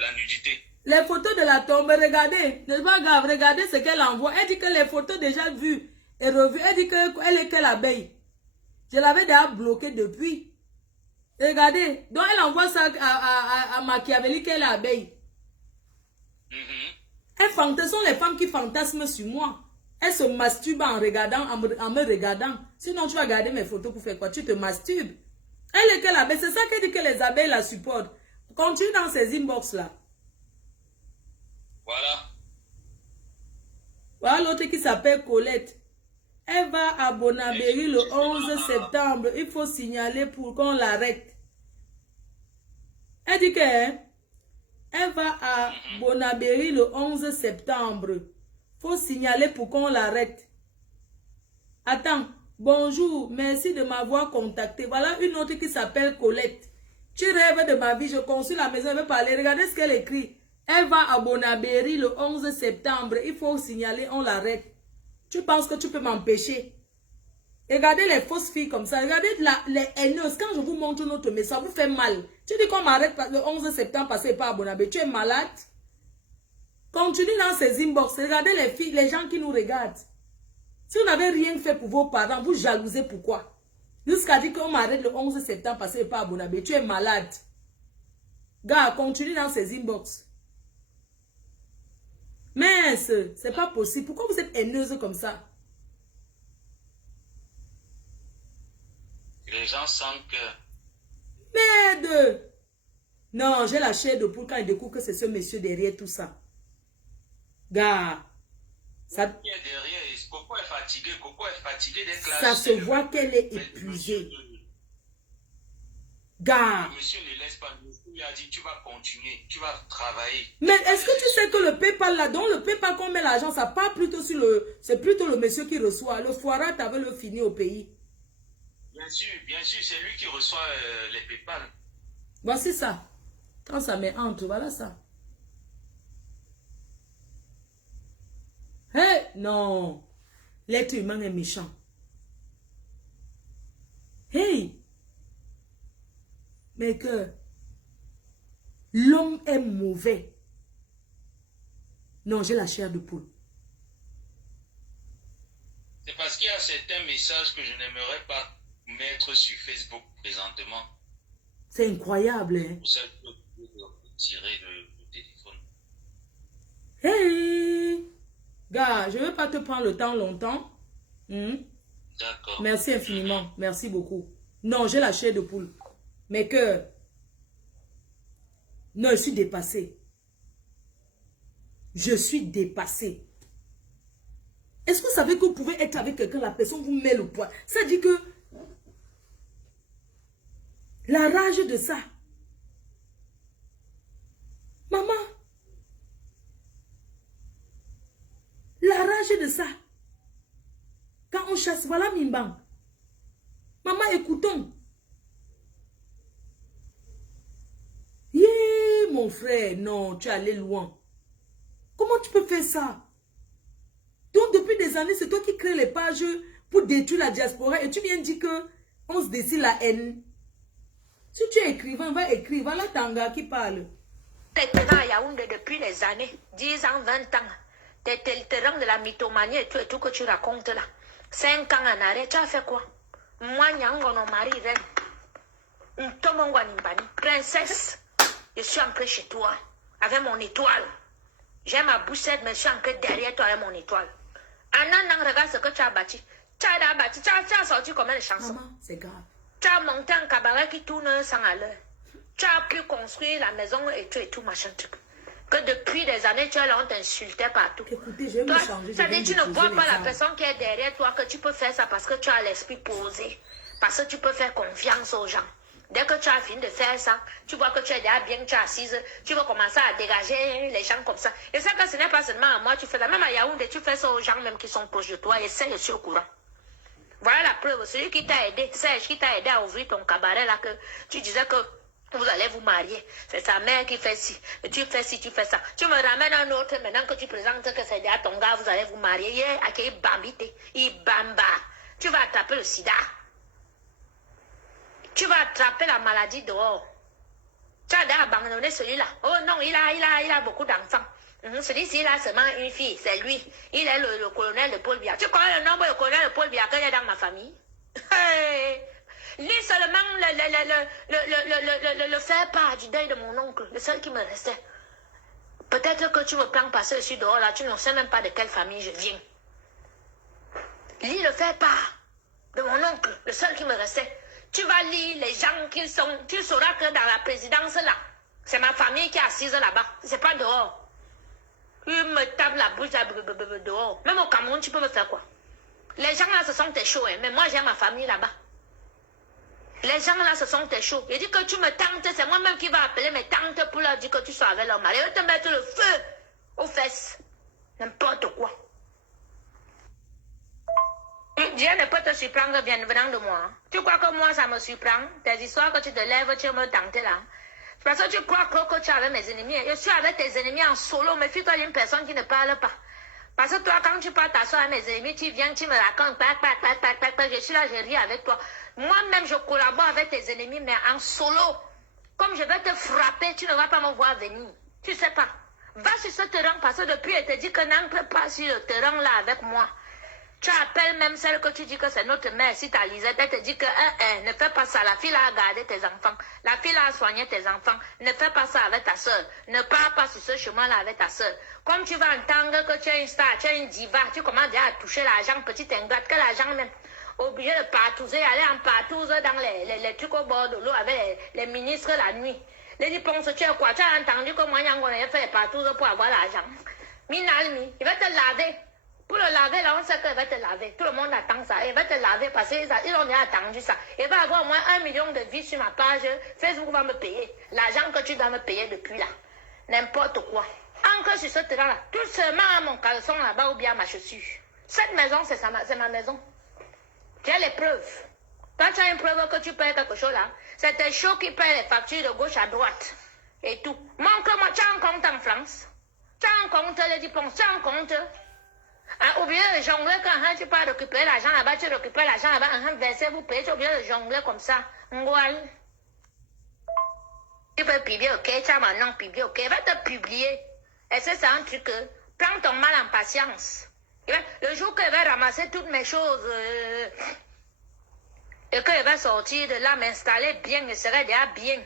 la nudité. Les photos de la tombe, regardez, c'est pas grave, regardez ce qu'elle envoie. Elle dit que les photos déjà vues et revues, elle dit qu'elle est quelle abeille. Je l'avais déjà bloqué depuis. Regardez, donc elle envoie ça à Machiavelli qu'elle est abeille. Ce sont les femmes qui fantasment sur moi. Elles se masturbent en regardant, en me regardant. Sinon, tu vas garder mes photos pour faire quoi? Tu te masturbes. Elle est quelle abeille? C'est ça qu'elle dit que les abeilles la supportent. Continue dans ces inbox là. Voilà. Voilà l'autre qui s'appelle Colette. Elle va à Bonabéry le 11 septembre. Il faut signaler pour qu'on l'arrête. Elle dit que... Elle va à Bonabéry le 11 septembre. Faut signaler pour qu'on l'arrête. Attends. Bonjour, merci de m'avoir contacté. Voilà une autre qui s'appelle Colette. Tu rêves de ma vie, je construis la maison, elle veut parler. Regardez ce qu'elle écrit. Elle va à Bonabéry le 11 septembre. Il faut signaler, on l'arrête. Tu penses que tu peux m'empêcher? Regardez les fausses filles comme ça. Regardez les haineuses. Quand je vous montre notre maison, ça vous fait mal. Tu dis qu'on m'arrête le 11 septembre parce que pas à Bonabéry. Tu es malade? Continue dans ces inbox. Regardez les filles, les gens qui nous regardent. Si vous n'avez rien fait pour vos parents, vous jalousez pourquoi? Jusqu'à dire qu'on m'arrête le 11 septembre parce que pas à Bonabéry. Tu es malade. Gars, continue dans ces inbox. Mais c'est pas possible. Pourquoi vous êtes haineuse comme ça? Les gens sentent que... Merde! Non, j'ai la chair de poule quand ils découvrent que c'est ce monsieur derrière tout ça. Gars, ça... Qui est derrière? Coco est fatigué d'être là. Ça se voit qu'elle est épuisée. Gars. Le monsieur ne laisse pas. Le monsieur lui a dit, tu vas continuer, tu vas travailler. Mais est-ce que tu sais que le PayPal là, dans le PayPal qu'on met l'argent, ça part plutôt sur le... C'est plutôt le monsieur qui reçoit. Le foirat, t'avais le fini au pays. Bien sûr, c'est lui qui reçoit les PayPal. Voici ça. Quand ça met entre, voilà ça. Hé, non. L'être humain est méchant. Hey. Mais que l'homme est mauvais. Non, j'ai la chair de poule. C'est parce qu'il y a certains messages que je n'aimerais pas mettre sur Facebook présentement. C'est incroyable, hein? Pour ça que je peux retirer le téléphone. Hey! Gars, je ne vais pas te prendre le temps longtemps. D'accord. Merci infiniment. Merci beaucoup. Non, j'ai la chair de poule. Mais que... Non, je suis dépassée. Je suis dépassée. Est-ce que vous savez que vous pouvez être avec quelqu'un, la personne vous met le poids? Ça dit que... La rage de ça. Maman. La rage de ça. Quand on chasse, voilà Mimbang. Maman, écoutons. Yeah, mon frère, non, tu es allé loin. Comment tu peux faire ça? Donc, depuis des années, c'est toi qui crée les pages pour détruire la diaspora et tu viens dire que on se décide la haine. Si tu es écrivain, va écrire. Voilà Tanga qui parle. Tu es tenant à Yaoundé depuis les années, 10 ans, 20 ans. Tu es le terrain de la mythomanie et tout que tu racontes là. 5 ans en arrêt, tu as fait quoi? Moi, Nyangono, Marie, reine. Princesse, je suis entrée chez toi avec mon étoile. J'ai ma boussette, mais je suis entrée derrière toi avec mon étoile. En un an, regarde ce que tu as bâti. Tu as sorti combien de chansons? Maman, c'est grave. Tu as monté un cabaret qui tourne 100 à l'heure. Tu as pu construire la maison et tout, machin truc. Que depuis des années, tu es là, on t'insultait partout. Écoutez, je vais Toi, me changer. ça dit, tu ne vois pas la personne qui est derrière toi, que tu peux faire ça parce que tu as l'esprit posé. Parce que tu peux faire confiance aux gens. Dès que tu as fini de faire ça, tu vois que tu es déjà bien, tu es assise, tu vas commencer à dégager les gens comme ça. Et ça, que ce n'est pas seulement à moi, tu fais ça. Même à Yaoundé, tu fais ça aux gens même qui sont proches de toi. Et ça, je suis au courant. Voilà la preuve. Celui qui t'a aidé, Serge, qui t'a aidé à ouvrir ton cabaret là, que tu disais que vous allez vous marier. C'est sa mère qui fait ci. Tu fais ci, tu fais ça. Tu me ramènes un autre maintenant que tu présentes que c'est déjà ton gars, vous allez vous marier. Yeah, akei bambité. Ibamba. Tu vas attraper le sida. Tu vas attraper la maladie dehors. Tu as déjà abandonné celui-là. Oh non, il a beaucoup d'enfants. Celui-ci, il a seulement une fille. C'est lui. Il est le colonel de Paul Biya. Tu connais le nombre de colonel de Paul Biya qu'il y a dans ma famille? Hey! Lis seulement le faire part du deuil de mon oncle, le seul qui me restait. Peut-être que tu me prends parce que je suis dehors là, tu ne sais même pas de quelle famille je viens. Lis le faire part de mon oncle, le seul qui me restait. Tu vas lire les gens qui sont, tu sauras que dans la présidence là, c'est ma famille qui est assise là-bas, c'est pas dehors. Il me tape la bouche dehors. Même au Cameroun, tu peux me faire quoi? Les gens là, ce sont tes chauds, hein, mais moi j'ai ma famille là-bas. Les gens là, ce sont tes chauds. Il dit que tu me tentes, c'est moi-même qui va appeler mes tantes pour leur dire que tu sois avec leur mari. Je vais te mettre le feu aux fesses. N'importe quoi. Dieu ne peut te surprendre venant de moi. Tu crois que moi, ça me surprend? Tes histoires que tu te lèves, tu me tentes là. Parce que tu crois que tu es avec mes ennemis. Je suis avec tes ennemis en solo. Méfie-toi d'une personne qui ne parle pas. Parce que toi, quand tu parles t'asseoir avec mes ennemis, tu viens, tu me racontes, je suis là, je ris avec toi. Moi-même, je collabore avec tes ennemis, mais en solo. Comme je vais te frapper, tu ne vas pas me voir venir. Tu sais pas. Va sur ce terrain, parce que depuis, elle te dit que n'entre pas sur le terrain là avec moi. Tu appelles même celle que tu dis que c'est notre mère, si ta Lisette, elle te dit que ne fais pas ça, la fille a gardé tes enfants, la fille a soigné tes enfants, ne fais pas ça avec ta soeur, ne pars pas sur ce chemin-là avec ta soeur. Comme tu vas entendre que tu es une star, tu es une diva, tu commences déjà à toucher l'argent, petite ingrate, que l'argent même, obligé de partouzer, aller en partouze dans les trucs au bord de l'eau avec les ministres la nuit. Les dit, pense, tu es quoi? Tu as entendu que moi, on avait fait les partouzes pour avoir l'argent. Minalmi, il va te laver. Pour le laver, là, on sait qu'il va te laver. Tout le monde attend ça. Il va te laver parce qu'ils ont bien attendu ça. Il va avoir au moins 1 million de vues sur ma page. Facebook va me payer. L'argent que tu dois me payer depuis là. N'importe quoi. Encore sur ce terrain-là. Tout seulement à mon caleçon là-bas ou bien à ma chaussure. Cette maison, c'est ma maison. Tu as les preuves. Toi, tu as une preuve que tu payes quelque chose là. C'est tes shows qui payent les factures de gauche à droite. Et tout. Moi, tu as un compte en France. Tu as un compte, les dépenses. Tu as un compte. Ah, ou bien le jongler, quand tu peux récupérer l'argent là-bas, tu récupères l'argent là-bas, verser, vous payez, tu as bien le jongler comme ça. Tu peux publier, ok, tu as mon nom publié, ok, il va te publier. Et c'est un truc, prends ton mal en patience. Le jour qu'il va ramasser toutes mes choses, et qu'il va sortir de là, m'installer bien, je serai déjà bien.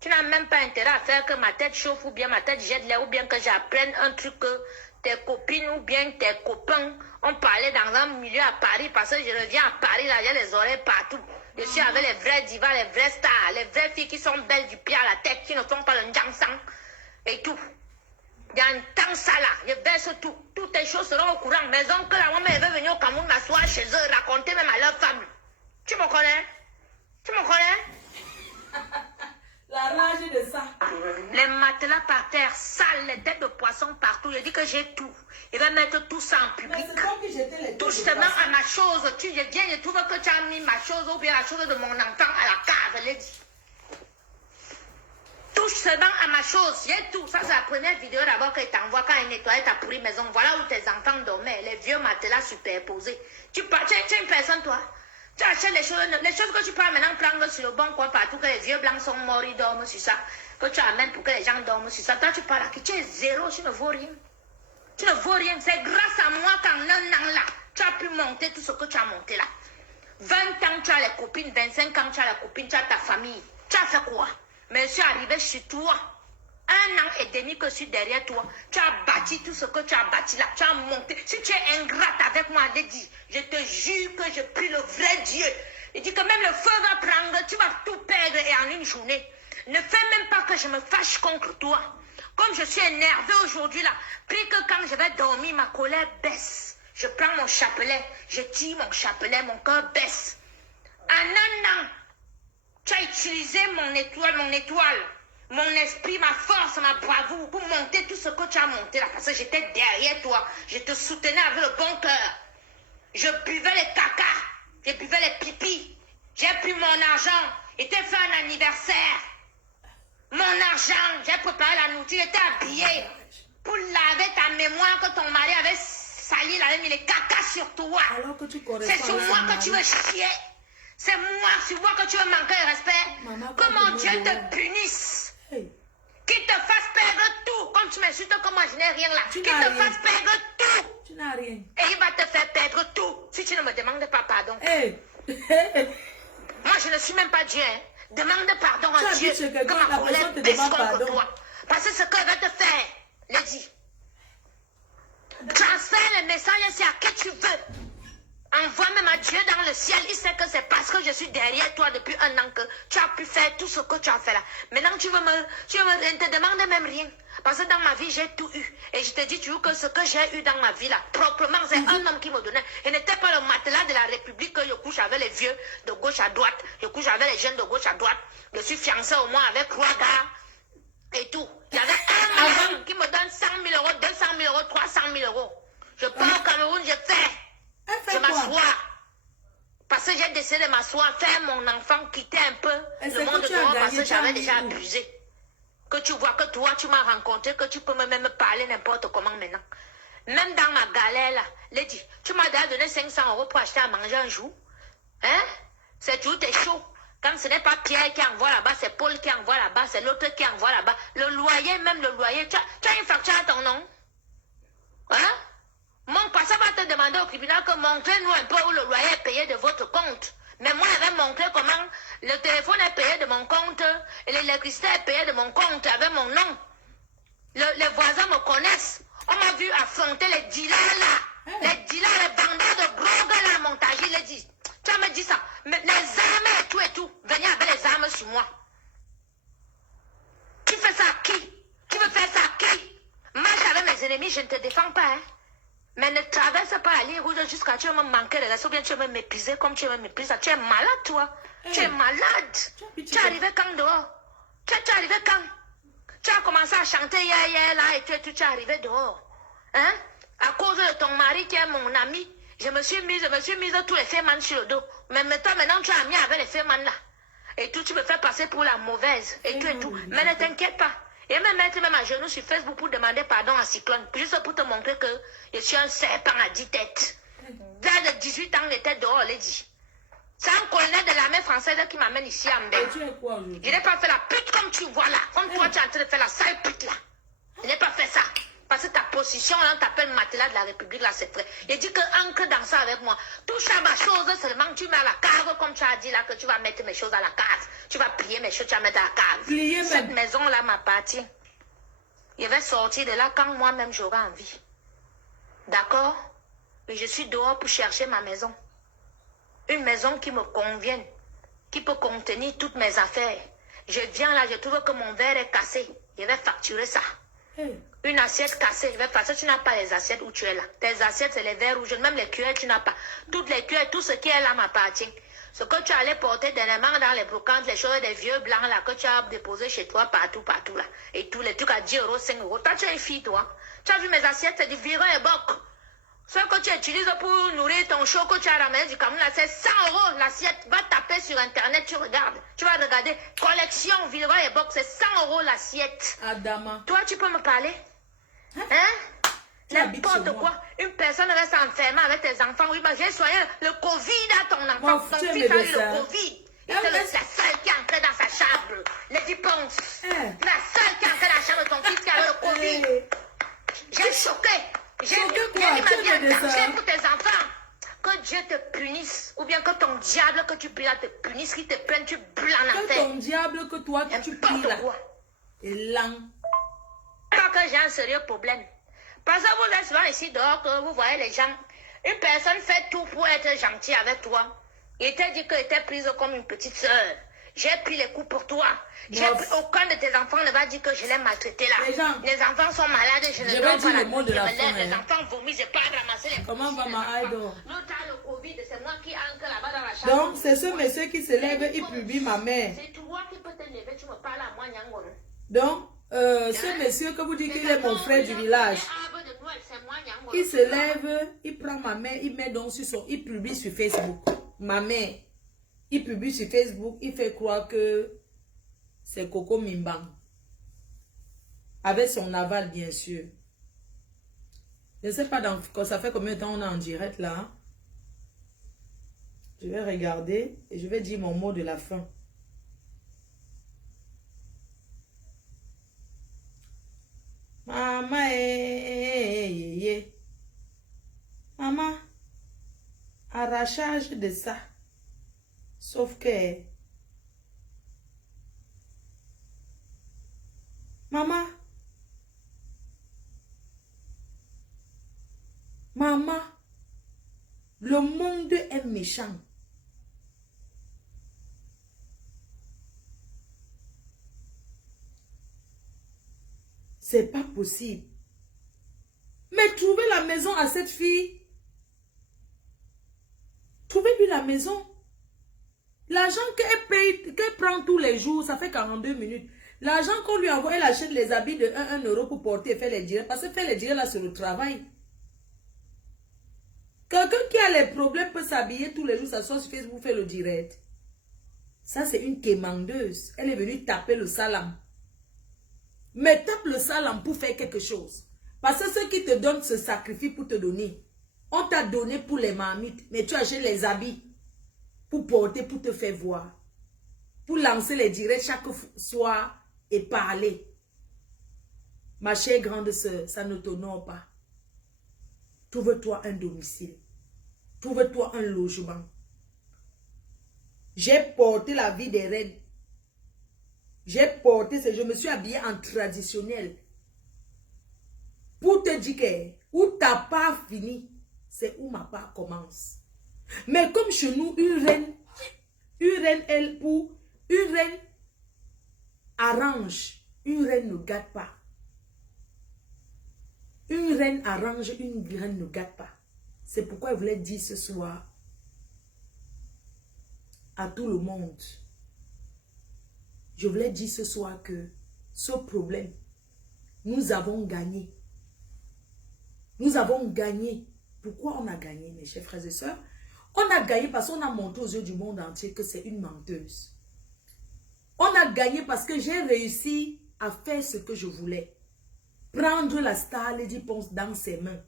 Tu n'as même pas intérêt à faire que ma tête chauffe ou bien ma tête jette l'air ou bien que j'apprenne un truc que tes copines ou bien tes copains ont parlé dans un milieu à Paris parce que je reviens à Paris, là, j'ai les oreilles partout. Je suis avec les vrais divas, les vrais stars, les vraies filles qui sont belles du pied à la tête, qui ne font pas le njangsang et tout. Il y a un temps ça là, je baisse tout. Toutes les choses seront au courant. Mes oncles, la maman, elle veut venir au Cameroun m'asseoir chez eux, raconter même à leur femme. Tu me connais? Tu me connais? La rage de ça. Les matelas par terre, sales, les têtes de poisson partout. Je dis que j'ai tout. Il va mettre tout ça en public. Touche seulement à ma chose. Tu viens, je trouve que tu as mis ma chose ou bien la chose de mon enfant à la cave, je l'ai dit. Touche seulement à ma chose. J'ai tout. Ça, c'est la première vidéo d'abord que je t'envoie quand il nettoyait ta pourrie maison. Voilà où tes enfants dormaient. Les vieux matelas superposés. Tu es une personne, toi. Tu achètes les choses que tu peux maintenant prendre sur le bon coin partout, que les vieux blancs sont morts, ils dorment sur ça, que tu amènes pour que les gens dorment sur ça. Toi, tu parles là, que tu es zéro, tu ne vaux rien. Tu ne vaux rien. C'est grâce à moi qu'en un an là, tu as pu monter tout ce que tu as monté là. 20 ans, tu as les copines, 25 ans, tu as les copines, tu as ta famille. Tu as fait quoi? Mais je suis arrivé chez toi. 1 an et demi que je suis derrière toi. Tu as bâti tout ce que tu as bâti là. Tu as monté. Si tu es ingrate avec moi, je te jure que je prie le vrai Dieu. Il dit que même le feu va prendre, tu vas tout perdre et en une journée. Ne fais même pas que je me fâche contre toi. Comme je suis énervée aujourd'hui là, prie que quand je vais dormir, ma colère baisse. Je prends mon chapelet, je tire mon chapelet, mon cœur baisse. En 1 an, tu as utilisé mon étoile. Mon esprit, ma force, ma bravoure pour monter tout ce que tu as monté là. Parce que j'étais derrière toi. Je te soutenais avec le bon cœur. Je buvais les caca. Je buvais les pipis. J'ai pris mon argent. Et t'ai fait un anniversaire. Mon argent. J'ai préparé la nourriture. J'étais habillée. Pour laver ta mémoire que ton mari avait sali. Il avait mis les caca sur toi. C'est sur moi que tu veux chier. C'est moi sur moi que tu veux manquer de respect. Que mon Dieu te punisse. Qu'il te fasse perdre tout. Comme tu m'insultes comme moi, je n'ai rien là. Qu'il te fasse perdre tout. Tu n'as rien. Et il va te faire perdre tout. Si tu ne me demandes pas pardon. Moi, je ne suis même pas Dieu. Hein. Demande pardon à Dieu. Que ma colère baisse contre toi. Parce que ce qu'il va te faire, le dit. Transfère le message, c'est à qui tu veux. Envoie même à Dieu dans le ciel. Il sait que c'est parce que je suis derrière toi depuis 1 an que tu as pu faire tout ce que tu as fait là. Maintenant, tu veux me ne te demandes même rien. Parce que dans ma vie, j'ai tout eu. Et je te dis toujours que ce que j'ai eu dans ma vie, là, proprement, c'est un homme qui me donnait. Il n'était pas le matelas de la République que je couche avec les vieux de gauche à droite. Je couche avec les jeunes de gauche à droite. Je suis fiancée au moins avec 3 gars et tout. Il y avait un homme qui me donne 100 000 euros, 200 000 euros, 300 000 euros. Je pars au Cameroun, je m'assois. Parce que j'ai décidé de m'asseoir, faire mon enfant quitter un peu le monde dehors parce que j'avais déjà abusé. Que tu vois que toi, tu m'as rencontré, que tu peux même parler n'importe comment maintenant. Même dans ma galère là, Lady, tu m'as déjà donné 500 euros pour acheter à manger un jour. Hein? C'est tout, t'es chaud. Quand ce n'est pas Pierre qui envoie là-bas, c'est Paul qui envoie là-bas, c'est l'autre qui envoie là-bas. Le loyer, même le loyer, tu as une facture à ton nom. Hein? Mon passant va te demander au tribunal que montrez-nous un peu où le loyer est payé de votre compte. Mais moi, je vais montrer comment le téléphone est payé de mon compte et l'électricité est payée de mon compte avec mon nom. Les voisins me connaissent. On m'a vu affronter les dealers là. Les dealers, les bandits de drogue là, montage. Il a dit, tu as me dit ça. Mais les armes et tout. Venez avec les armes sur moi. Tu fais ça à qui? Tu veux faire ça à qui? Marche avec mes ennemis, je ne te défends pas, hein. Mais ne traverse pas la ligne rouge jusqu'à tu vas me manquer de respect ou bien tu vas me mépriser comme tu vas me mépriser. Tu es malade, toi. Tu es malade. Tu es arrivé quand dehors? Tu es arrivé quand? Tu as commencé à chanter hier, là, et tu es arrivé dehors. Hein? À cause de ton mari qui est mon ami, je me suis mise tous les fémans sur le dos. Mais maintenant, tu as mis avec les fémans là. Et tout, tu me fais passer pour la mauvaise. Et tout et tout. Mais ne t'inquiète pas. Et me mettre même à genoux sur Facebook pour demander pardon à Cyclone. Juste pour te montrer que je suis un serpent à 10 têtes. Là, de 18 ans, j'étais dehors, Lady. C'est un colonel de l'armée française qui m'amène ici à Mbé. Je n'ai pas fait la pute comme tu vois là. Comme toi, tu es en train de faire la sale pute là. Je n'ai pas fait ça. Parce que ta position, là, on t'appelle matelas de la République, là, c'est vrai. Il dit que ancre dans ça avec moi. Touche à ma chose seulement, tu mets à la cave, comme tu as dit là, que tu vas mettre mes choses à la cave. Tu vas plier mes choses, tu vas mettre à la cave. Cette maison-là m'appartient. Je vais sortir de là quand moi-même j'aurai envie. D'accord? Et je suis dehors pour chercher ma maison. Une maison qui me convienne, qui peut contenir toutes mes affaires. Je viens là, je trouve que mon verre est cassé. Je vais facturer ça. Une assiette cassée, je vais passer. Tu n'as pas les assiettes où tu es là. Tes assiettes, c'est les verres rouges. Même les cuillères, tu n'as pas. Toutes les cuillères, tout ce qui est là m'appartient. Ce que tu allais porter dernièrement dans les brocantes, les choses des vieux blancs là, que tu as déposé chez toi partout là. Et tous les trucs à 10 euros, 5 euros. Toi, tu es une fille, toi. Tu as vu mes assiettes, c'est du viron et boc. Ce que tu utilises pour nourrir ton chaud que tu as ramené du Cameroun, là, c'est 100 euros l'assiette. Va taper sur Internet, tu regardes. Tu vas regarder. Collection, viron et boc, c'est 100 euros l'assiette. Adama. Toi, tu peux me parler? Hein? N'importe quoi. Une personne reste enfermée avec tes enfants. Oui, j'ai soigné le Covid à ton enfant. Ton fils a eu le Covid. Et c'est la seule qui est entrée dans sa chambre. Les dépenses. La seule qui est entrée dans la chambre de ton fils qui a eu le Covid. J'ai choqué. J'ai mis ma vie en danger pour tes enfants. Que Dieu te punisse. Ou bien que ton diable que tu pries là te punisse. Qu'il te prenne, tu blancs en Que ton diable que toi que tu pries là. Et là. Pas que j'ai un sérieux problème. Parce que vous êtes souvent ici dehors que vous voyez les gens. Une personne fait tout pour être gentille avec toi. Il t'a dit qu'elle était prise comme une petite soeur. J'ai pris les coups pour toi. Aucun de tes enfants ne va dire que je l'ai maltraité là. Les enfants sont malades, je ne donne pas la nuit, je me lève. Les enfants vomissent, je pars ramasser les coups. Comment va ma idole? L'autre a le Covid, c'est moi qui entre là-bas dans la chambre. Donc, c'est ce monsieur qui se lève, il publie ma mère. C'est toi qui peux te lever, tu me parles à moi, Nyango. Donc, ce monsieur que vous dites qu'il est mon frère du village, il se lève, il prend ma mère, il met donc sur son, il publie sur Facebook. Ma mère, il publie sur Facebook, il fait croire que c'est Coco Mimbang. Avec son aval, bien sûr. Je ne sais pas quand ça fait combien de temps on est en direct là. Je vais regarder et je vais dire mon mot de la fin. Maman, maman, arrachage de ça. Sauf que, maman, le monde est méchant. C'est pas possible. Mais trouvez la maison à cette fille. Trouvez-lui la maison. L'argent qu'elle paye, qu'elle prend tous les jours, ça fait 42 minutes. L'argent qu'on lui envoie, elle achète les habits de 1 euro pour porter et faire les directs. Parce que faire les directs là, c'est le travail. Quelqu'un qui a les problèmes peut s'habiller tous les jours, s'asseoir sur Facebook, faire le direct. Ça, c'est une quémandeuse. Elle est venue taper le salam. Mais tape le salam pour faire quelque chose. Parce que ceux qui te donnent se sacrifient pour te donner. On t'a donné pour les marmites, mais tu achètes les habits pour porter, pour te faire voir. Pour lancer les directs chaque soir et parler. Ma chère grande sœur, ça ne t'honore pas. Trouve-toi un domicile. Trouve-toi un logement. J'ai porté la vie des reines. J'ai porté, je me suis habillée en traditionnel. Pour te dire que où ta part finit, c'est où ma part commence. Mais comme chez nous, une reine, une reine arrange, une reine ne gâte pas. Une reine arrange, une reine ne gâte pas. C'est pourquoi je voulais dire ce soir à tout le monde. Je voulais dire ce soir que ce problème, nous avons gagné. Nous avons gagné. Pourquoi on a gagné, mes chers frères et sœurs? On a gagné parce qu'on a montré aux yeux du monde entier que c'est une menteuse. On a gagné parce que j'ai réussi à faire ce que je voulais. Prendre la star Lady Ponce dans ses mains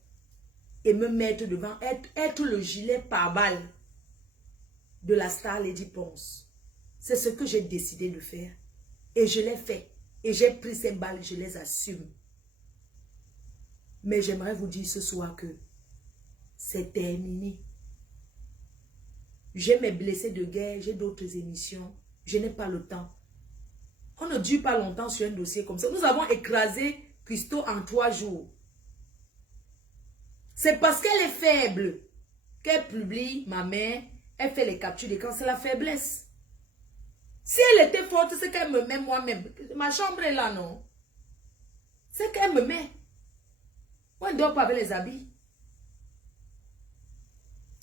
et me mettre devant, être le gilet pare-balles de la star Lady Ponce. C'est ce que j'ai décidé de faire. Et je l'ai fait. Et j'ai pris ces balles, je les assume. Mais j'aimerais vous dire ce soir que c'est terminé. J'ai mes blessés de guerre, j'ai d'autres émissions. Je n'ai pas le temps. On ne dure pas longtemps sur un dossier comme ça. Nous avons écrasé Christo en 3 jours. C'est parce qu'elle est faible qu'elle publie, ma mère, elle fait les captures d'écran. C'est la faiblesse. Si elle était forte, c'est qu'elle me met moi-même. Ma chambre est là, non? C'est qu'elle me met. On ne dort pas avec les habits.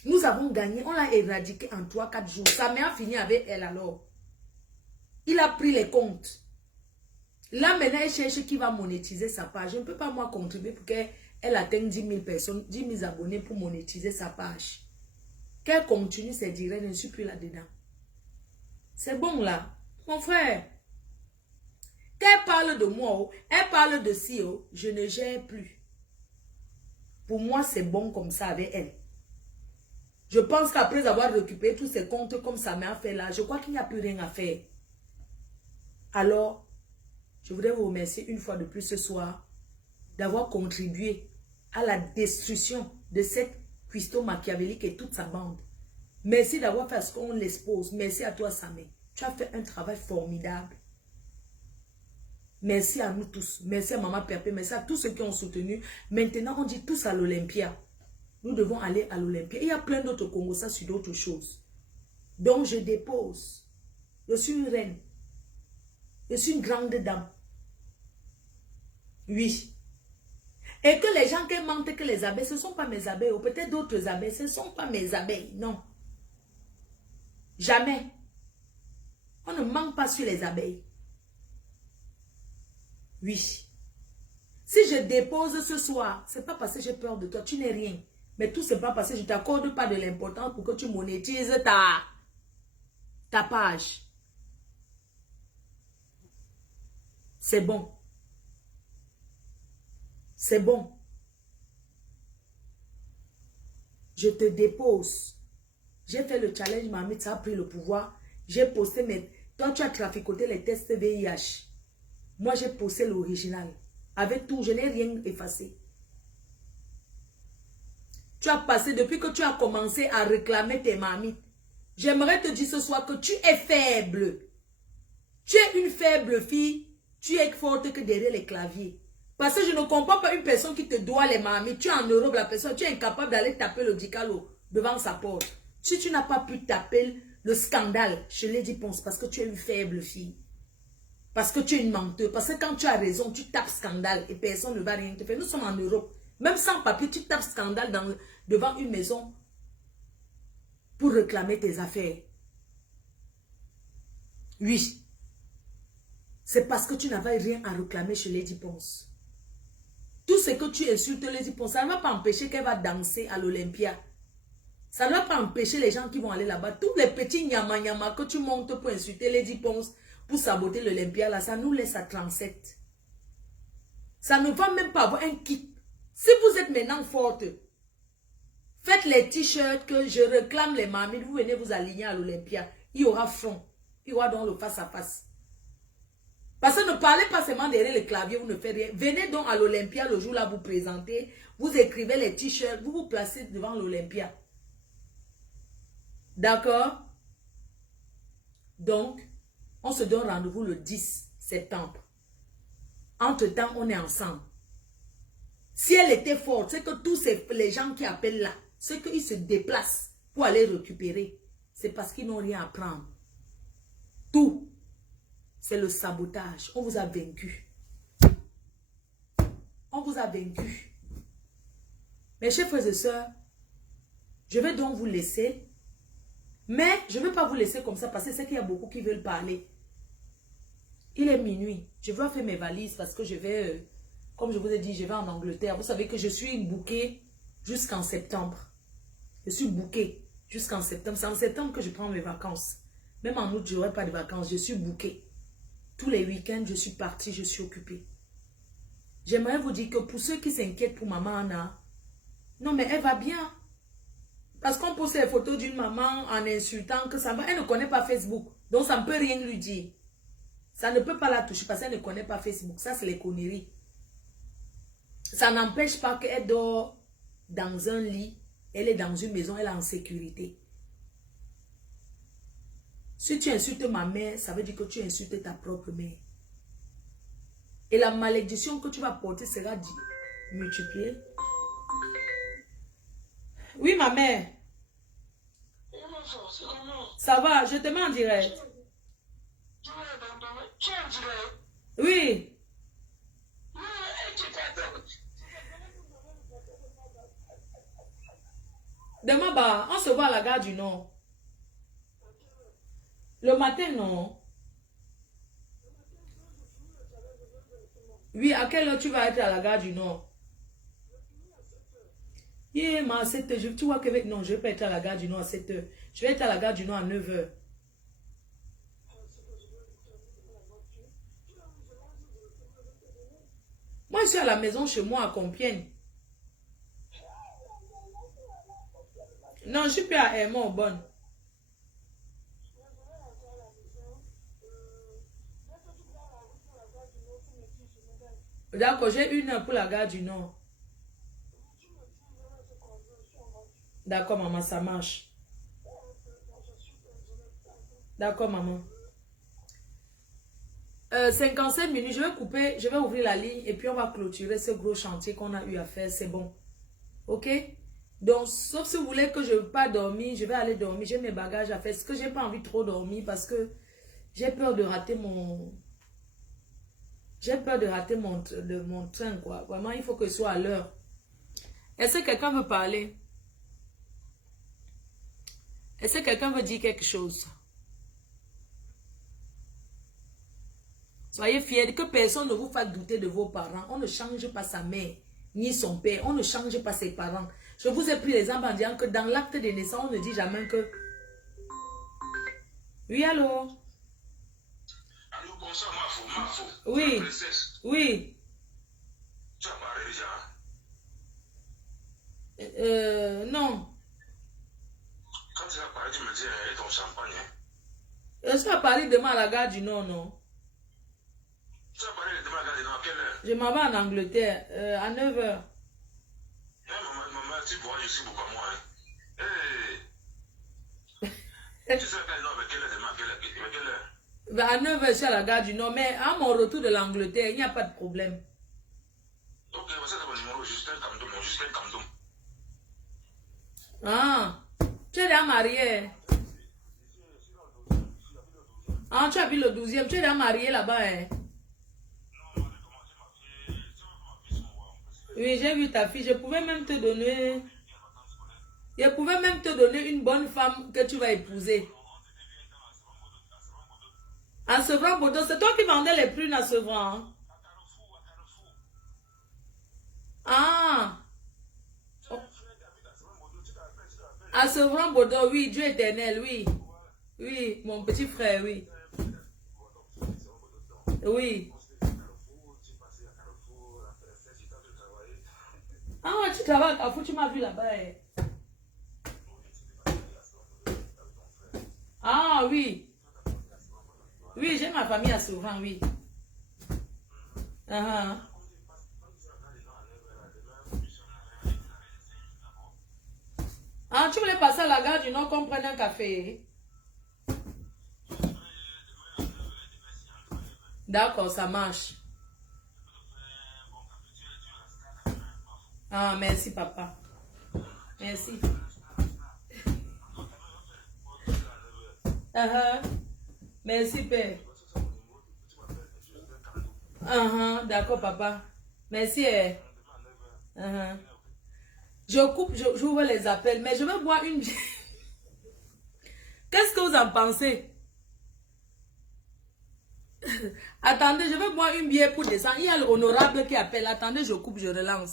Nous avons gagné. On l'a éradiqué en 3-4 jours. Sa mère a fini avec elle alors. Il a pris les comptes. Là, maintenant, elle cherche qui va monétiser sa page. Je ne peux pas, moi, contribuer pour qu'elle atteigne 10 000 personnes, 10 000 abonnés pour monétiser sa page. Qu'elle continue ses directs, je ne suis plus là-dedans. C'est bon, là. Mon frère. Qu'elle parle de moi, elle parle de si, je ne gère plus. Pour moi, c'est bon comme ça avec elle. Je pense qu'après avoir récupéré tous ses comptes comme sa mère a fait là, je crois qu'il n'y a plus rien à faire. Alors, je voudrais vous remercier une fois de plus ce soir d'avoir contribué à la destruction de cette cuistot machiavélique et toute sa bande. Merci d'avoir fait ce qu'on l'expose. Merci à toi, Samé. Tu as fait un travail formidable. Merci à nous tous. Merci à Maman Pépé. Merci à tous ceux qui ont soutenu. Maintenant, on dit tous à l'Olympia. Nous devons aller à l'Olympia. Il y a plein d'autres Congolais sur d'autres choses. Donc, je dépose. Je suis une reine. Je suis une grande dame. Oui. Et que les gens qui mentent que les abeilles, ce ne sont pas mes abeilles. Ou peut-être d'autres abeilles. Ce ne sont pas mes abeilles. Non. Jamais. On ne ment pas sur les abeilles. Oui. Si je dépose ce soir, ce n'est pas parce que j'ai peur de toi. Tu n'es rien. Mais tout c'est pas parce que je ne t'accorde pas de l'importance pour que tu monétises ta page. C'est bon. C'est bon. Je te dépose. J'ai fait le challenge, Mamie, ça a pris le pouvoir. J'ai posté mes... Toi, tu as traficoté les tests VIH. Moi, j'ai posté l'original. Avec tout, je n'ai rien effacé. Tu as passé, depuis que tu as commencé à réclamer tes mamies. J'aimerais te dire ce soir que tu es faible. Tu es une faible fille. Tu es forte que derrière les claviers. Parce que je ne comprends pas une personne qui te doit les mamies. Tu es en Europe, la personne, tu es incapable d'aller taper le dicalo devant sa porte. Si tu n'as pas pu taper le scandale, je l'ai dit, pense, parce que tu es une faible fille. Parce que tu es une menteuse. Parce que quand tu as raison, tu tapes scandale et personne ne va rien te faire. Nous sommes en Europe. Même sans papier, tu tapes scandale devant une maison pour réclamer tes affaires. Oui. C'est parce que tu n'avais rien à réclamer chez Lady Ponce. Tout ce que tu insultes Lady Ponce, ça ne va pas empêcher qu'elle va danser à l'Olympia. Ça ne va pas empêcher les gens qui vont aller là-bas. Tous les petits nyama que tu montes pour insulter Lady Ponce, pour saboter l'Olympia, là, ça nous laisse à 37. Ça ne va même pas avoir un kit. Si vous êtes maintenant forte, faites les t-shirts que je réclame les mamies, vous venez vous aligner à l'Olympia. Il y aura front. Il y aura donc le face-à-face. Parce que ne parlez pas seulement derrière le clavier, vous ne faites rien. Venez donc à l'Olympia le jour là, vous présentez, vous écrivez les t-shirts, vous vous placez devant l'Olympia. D'accord? Donc, on se donne rendez-vous le 10 septembre. Entre-temps, on est ensemble. Si elle était forte, c'est que tous les gens qui appellent là, c'est qu'ils se déplacent pour aller récupérer. C'est parce qu'ils n'ont rien à prendre. Tout. C'est le sabotage. On vous a vaincu. On vous a vaincu. Mes chers frères et sœurs, je vais donc vous laisser. Mais je ne vais pas vous laisser comme ça parce que c'est qu'il y a beaucoup qui veulent parler. Il est minuit. Je vais faire mes valises parce que je vais, comme je vous ai dit, je vais en Angleterre. Vous savez que je suis bookée jusqu'en septembre. Je suis bookée jusqu'en septembre. C'est en septembre que je prends mes vacances. Même en août, je n'aurai pas de vacances. Je suis bookée. Tous les week-ends, je suis partie, je suis occupée. J'aimerais vous dire que pour ceux qui s'inquiètent pour maman Anna, non mais elle va bien. Parce qu'on pose les photos d'une maman en insultant que ça va. Elle ne connaît pas Facebook. Donc ça ne peut rien lui dire. Ça ne peut pas la toucher parce qu'elle ne connaît pas Facebook. Ça, c'est les conneries. Ça n'empêche pas qu'elle dort dans un lit. Elle est dans une maison, elle est en sécurité. Si tu insultes ma mère, ça veut dire que tu insultes ta propre mère. Et la malédiction que tu vas porter sera multipliée. Oui, ma mère. Ça va, je te mets en direct. Oui. Demain, bah, on se voit à la gare du Nord. Le matin, non. Oui, à quelle heure tu vas être à la gare du Nord? Yeah, mais à 7 heures, tu vois que non, je ne vais pas être à la gare du Nord à 7 heures. Je vais être à la gare du Nord à 9 heures. Moi, je suis à la maison chez moi à Compiègne. Non, je suis plus à Hermont, bonne. D'accord, j'ai 1 heure pour la gare du Nord. D'accord, maman, ça marche. D'accord, maman. 57 minutes, je vais couper, je vais ouvrir la ligne et puis on va clôturer ce gros chantier qu'on a eu à faire, c'est bon. Ok? Donc, sauf si vous voulez que je ne veux pas dormir, je vais aller dormir, j'ai mes bagages à faire. Parce que je n'ai pas envie de trop dormir parce que j'ai peur de rater mon... J'ai peur de rater mon train, quoi. Vraiment, il faut que je sois à l'heure. Est-ce que quelqu'un veut parler? Est-ce que quelqu'un veut dire quelque chose? Soyez fiers que personne ne vous fasse douter de vos parents. On ne change pas sa mère, ni son père. On ne change pas ses parents. Je vous ai pris l'exemple en disant que dans l'acte de naissance, on ne dit jamais que... Oui, allô? Allô, bonsoir, Mafo. Oui. Oui. Tu as parlé déjà? Non. Quand tu as parlé, tu me dis, et ton champagne, hein? Je suis à Paris demain à la gare du Nord, non? Tu as parlé demain à la gare du Nord, à quelle heure? Je m'en vais en Angleterre, à 9 h. Maman, tu vois, je suis beaucoup à moi, hein? Hey. Tu sais à quelle heure, avec quelle heure demain, avec quelle heure? Ben, à 9 h, je suis à la gare du Nord, mais à mon retour de l'Angleterre, il n'y a pas de problème. Ok, ça c'est mon numéro, Justin Kamdoum. Ah, tu es déjà marié? Ah, tu as vu le 12e. Tu es déjà marié là-bas, hein? Oui, j'ai vu ta fille. Je pouvais même te donner... Je pouvais même te donner une bonne femme que tu vas épouser. À Sevran-Bodo, c'est toi qui vendais les prunes à Sevran. Hein? Ah! À Sevran-Bodo, oui, Dieu éternel, oui. Oui, mon petit frère, oui. Oui. Ah, tu travailles à Carrefour, tu m'as vu là-bas. Hein? Ah, oui. Oui, j'ai ma famille à Sevran, oui. Ah, ah, tu voulais passer à la gare du Nord qu'on prenne un café? D'accord, ça marche. Ah, merci, papa. Merci. Merci, père. D'accord, papa. Merci. Je coupe, j'ouvre les appels, mais je vais boire une... Qu'est-ce que vous en pensez? Attendez, je vais boire une bière pour descendre. Il y a l'honorable qui appelle. Attendez, je coupe, je relance.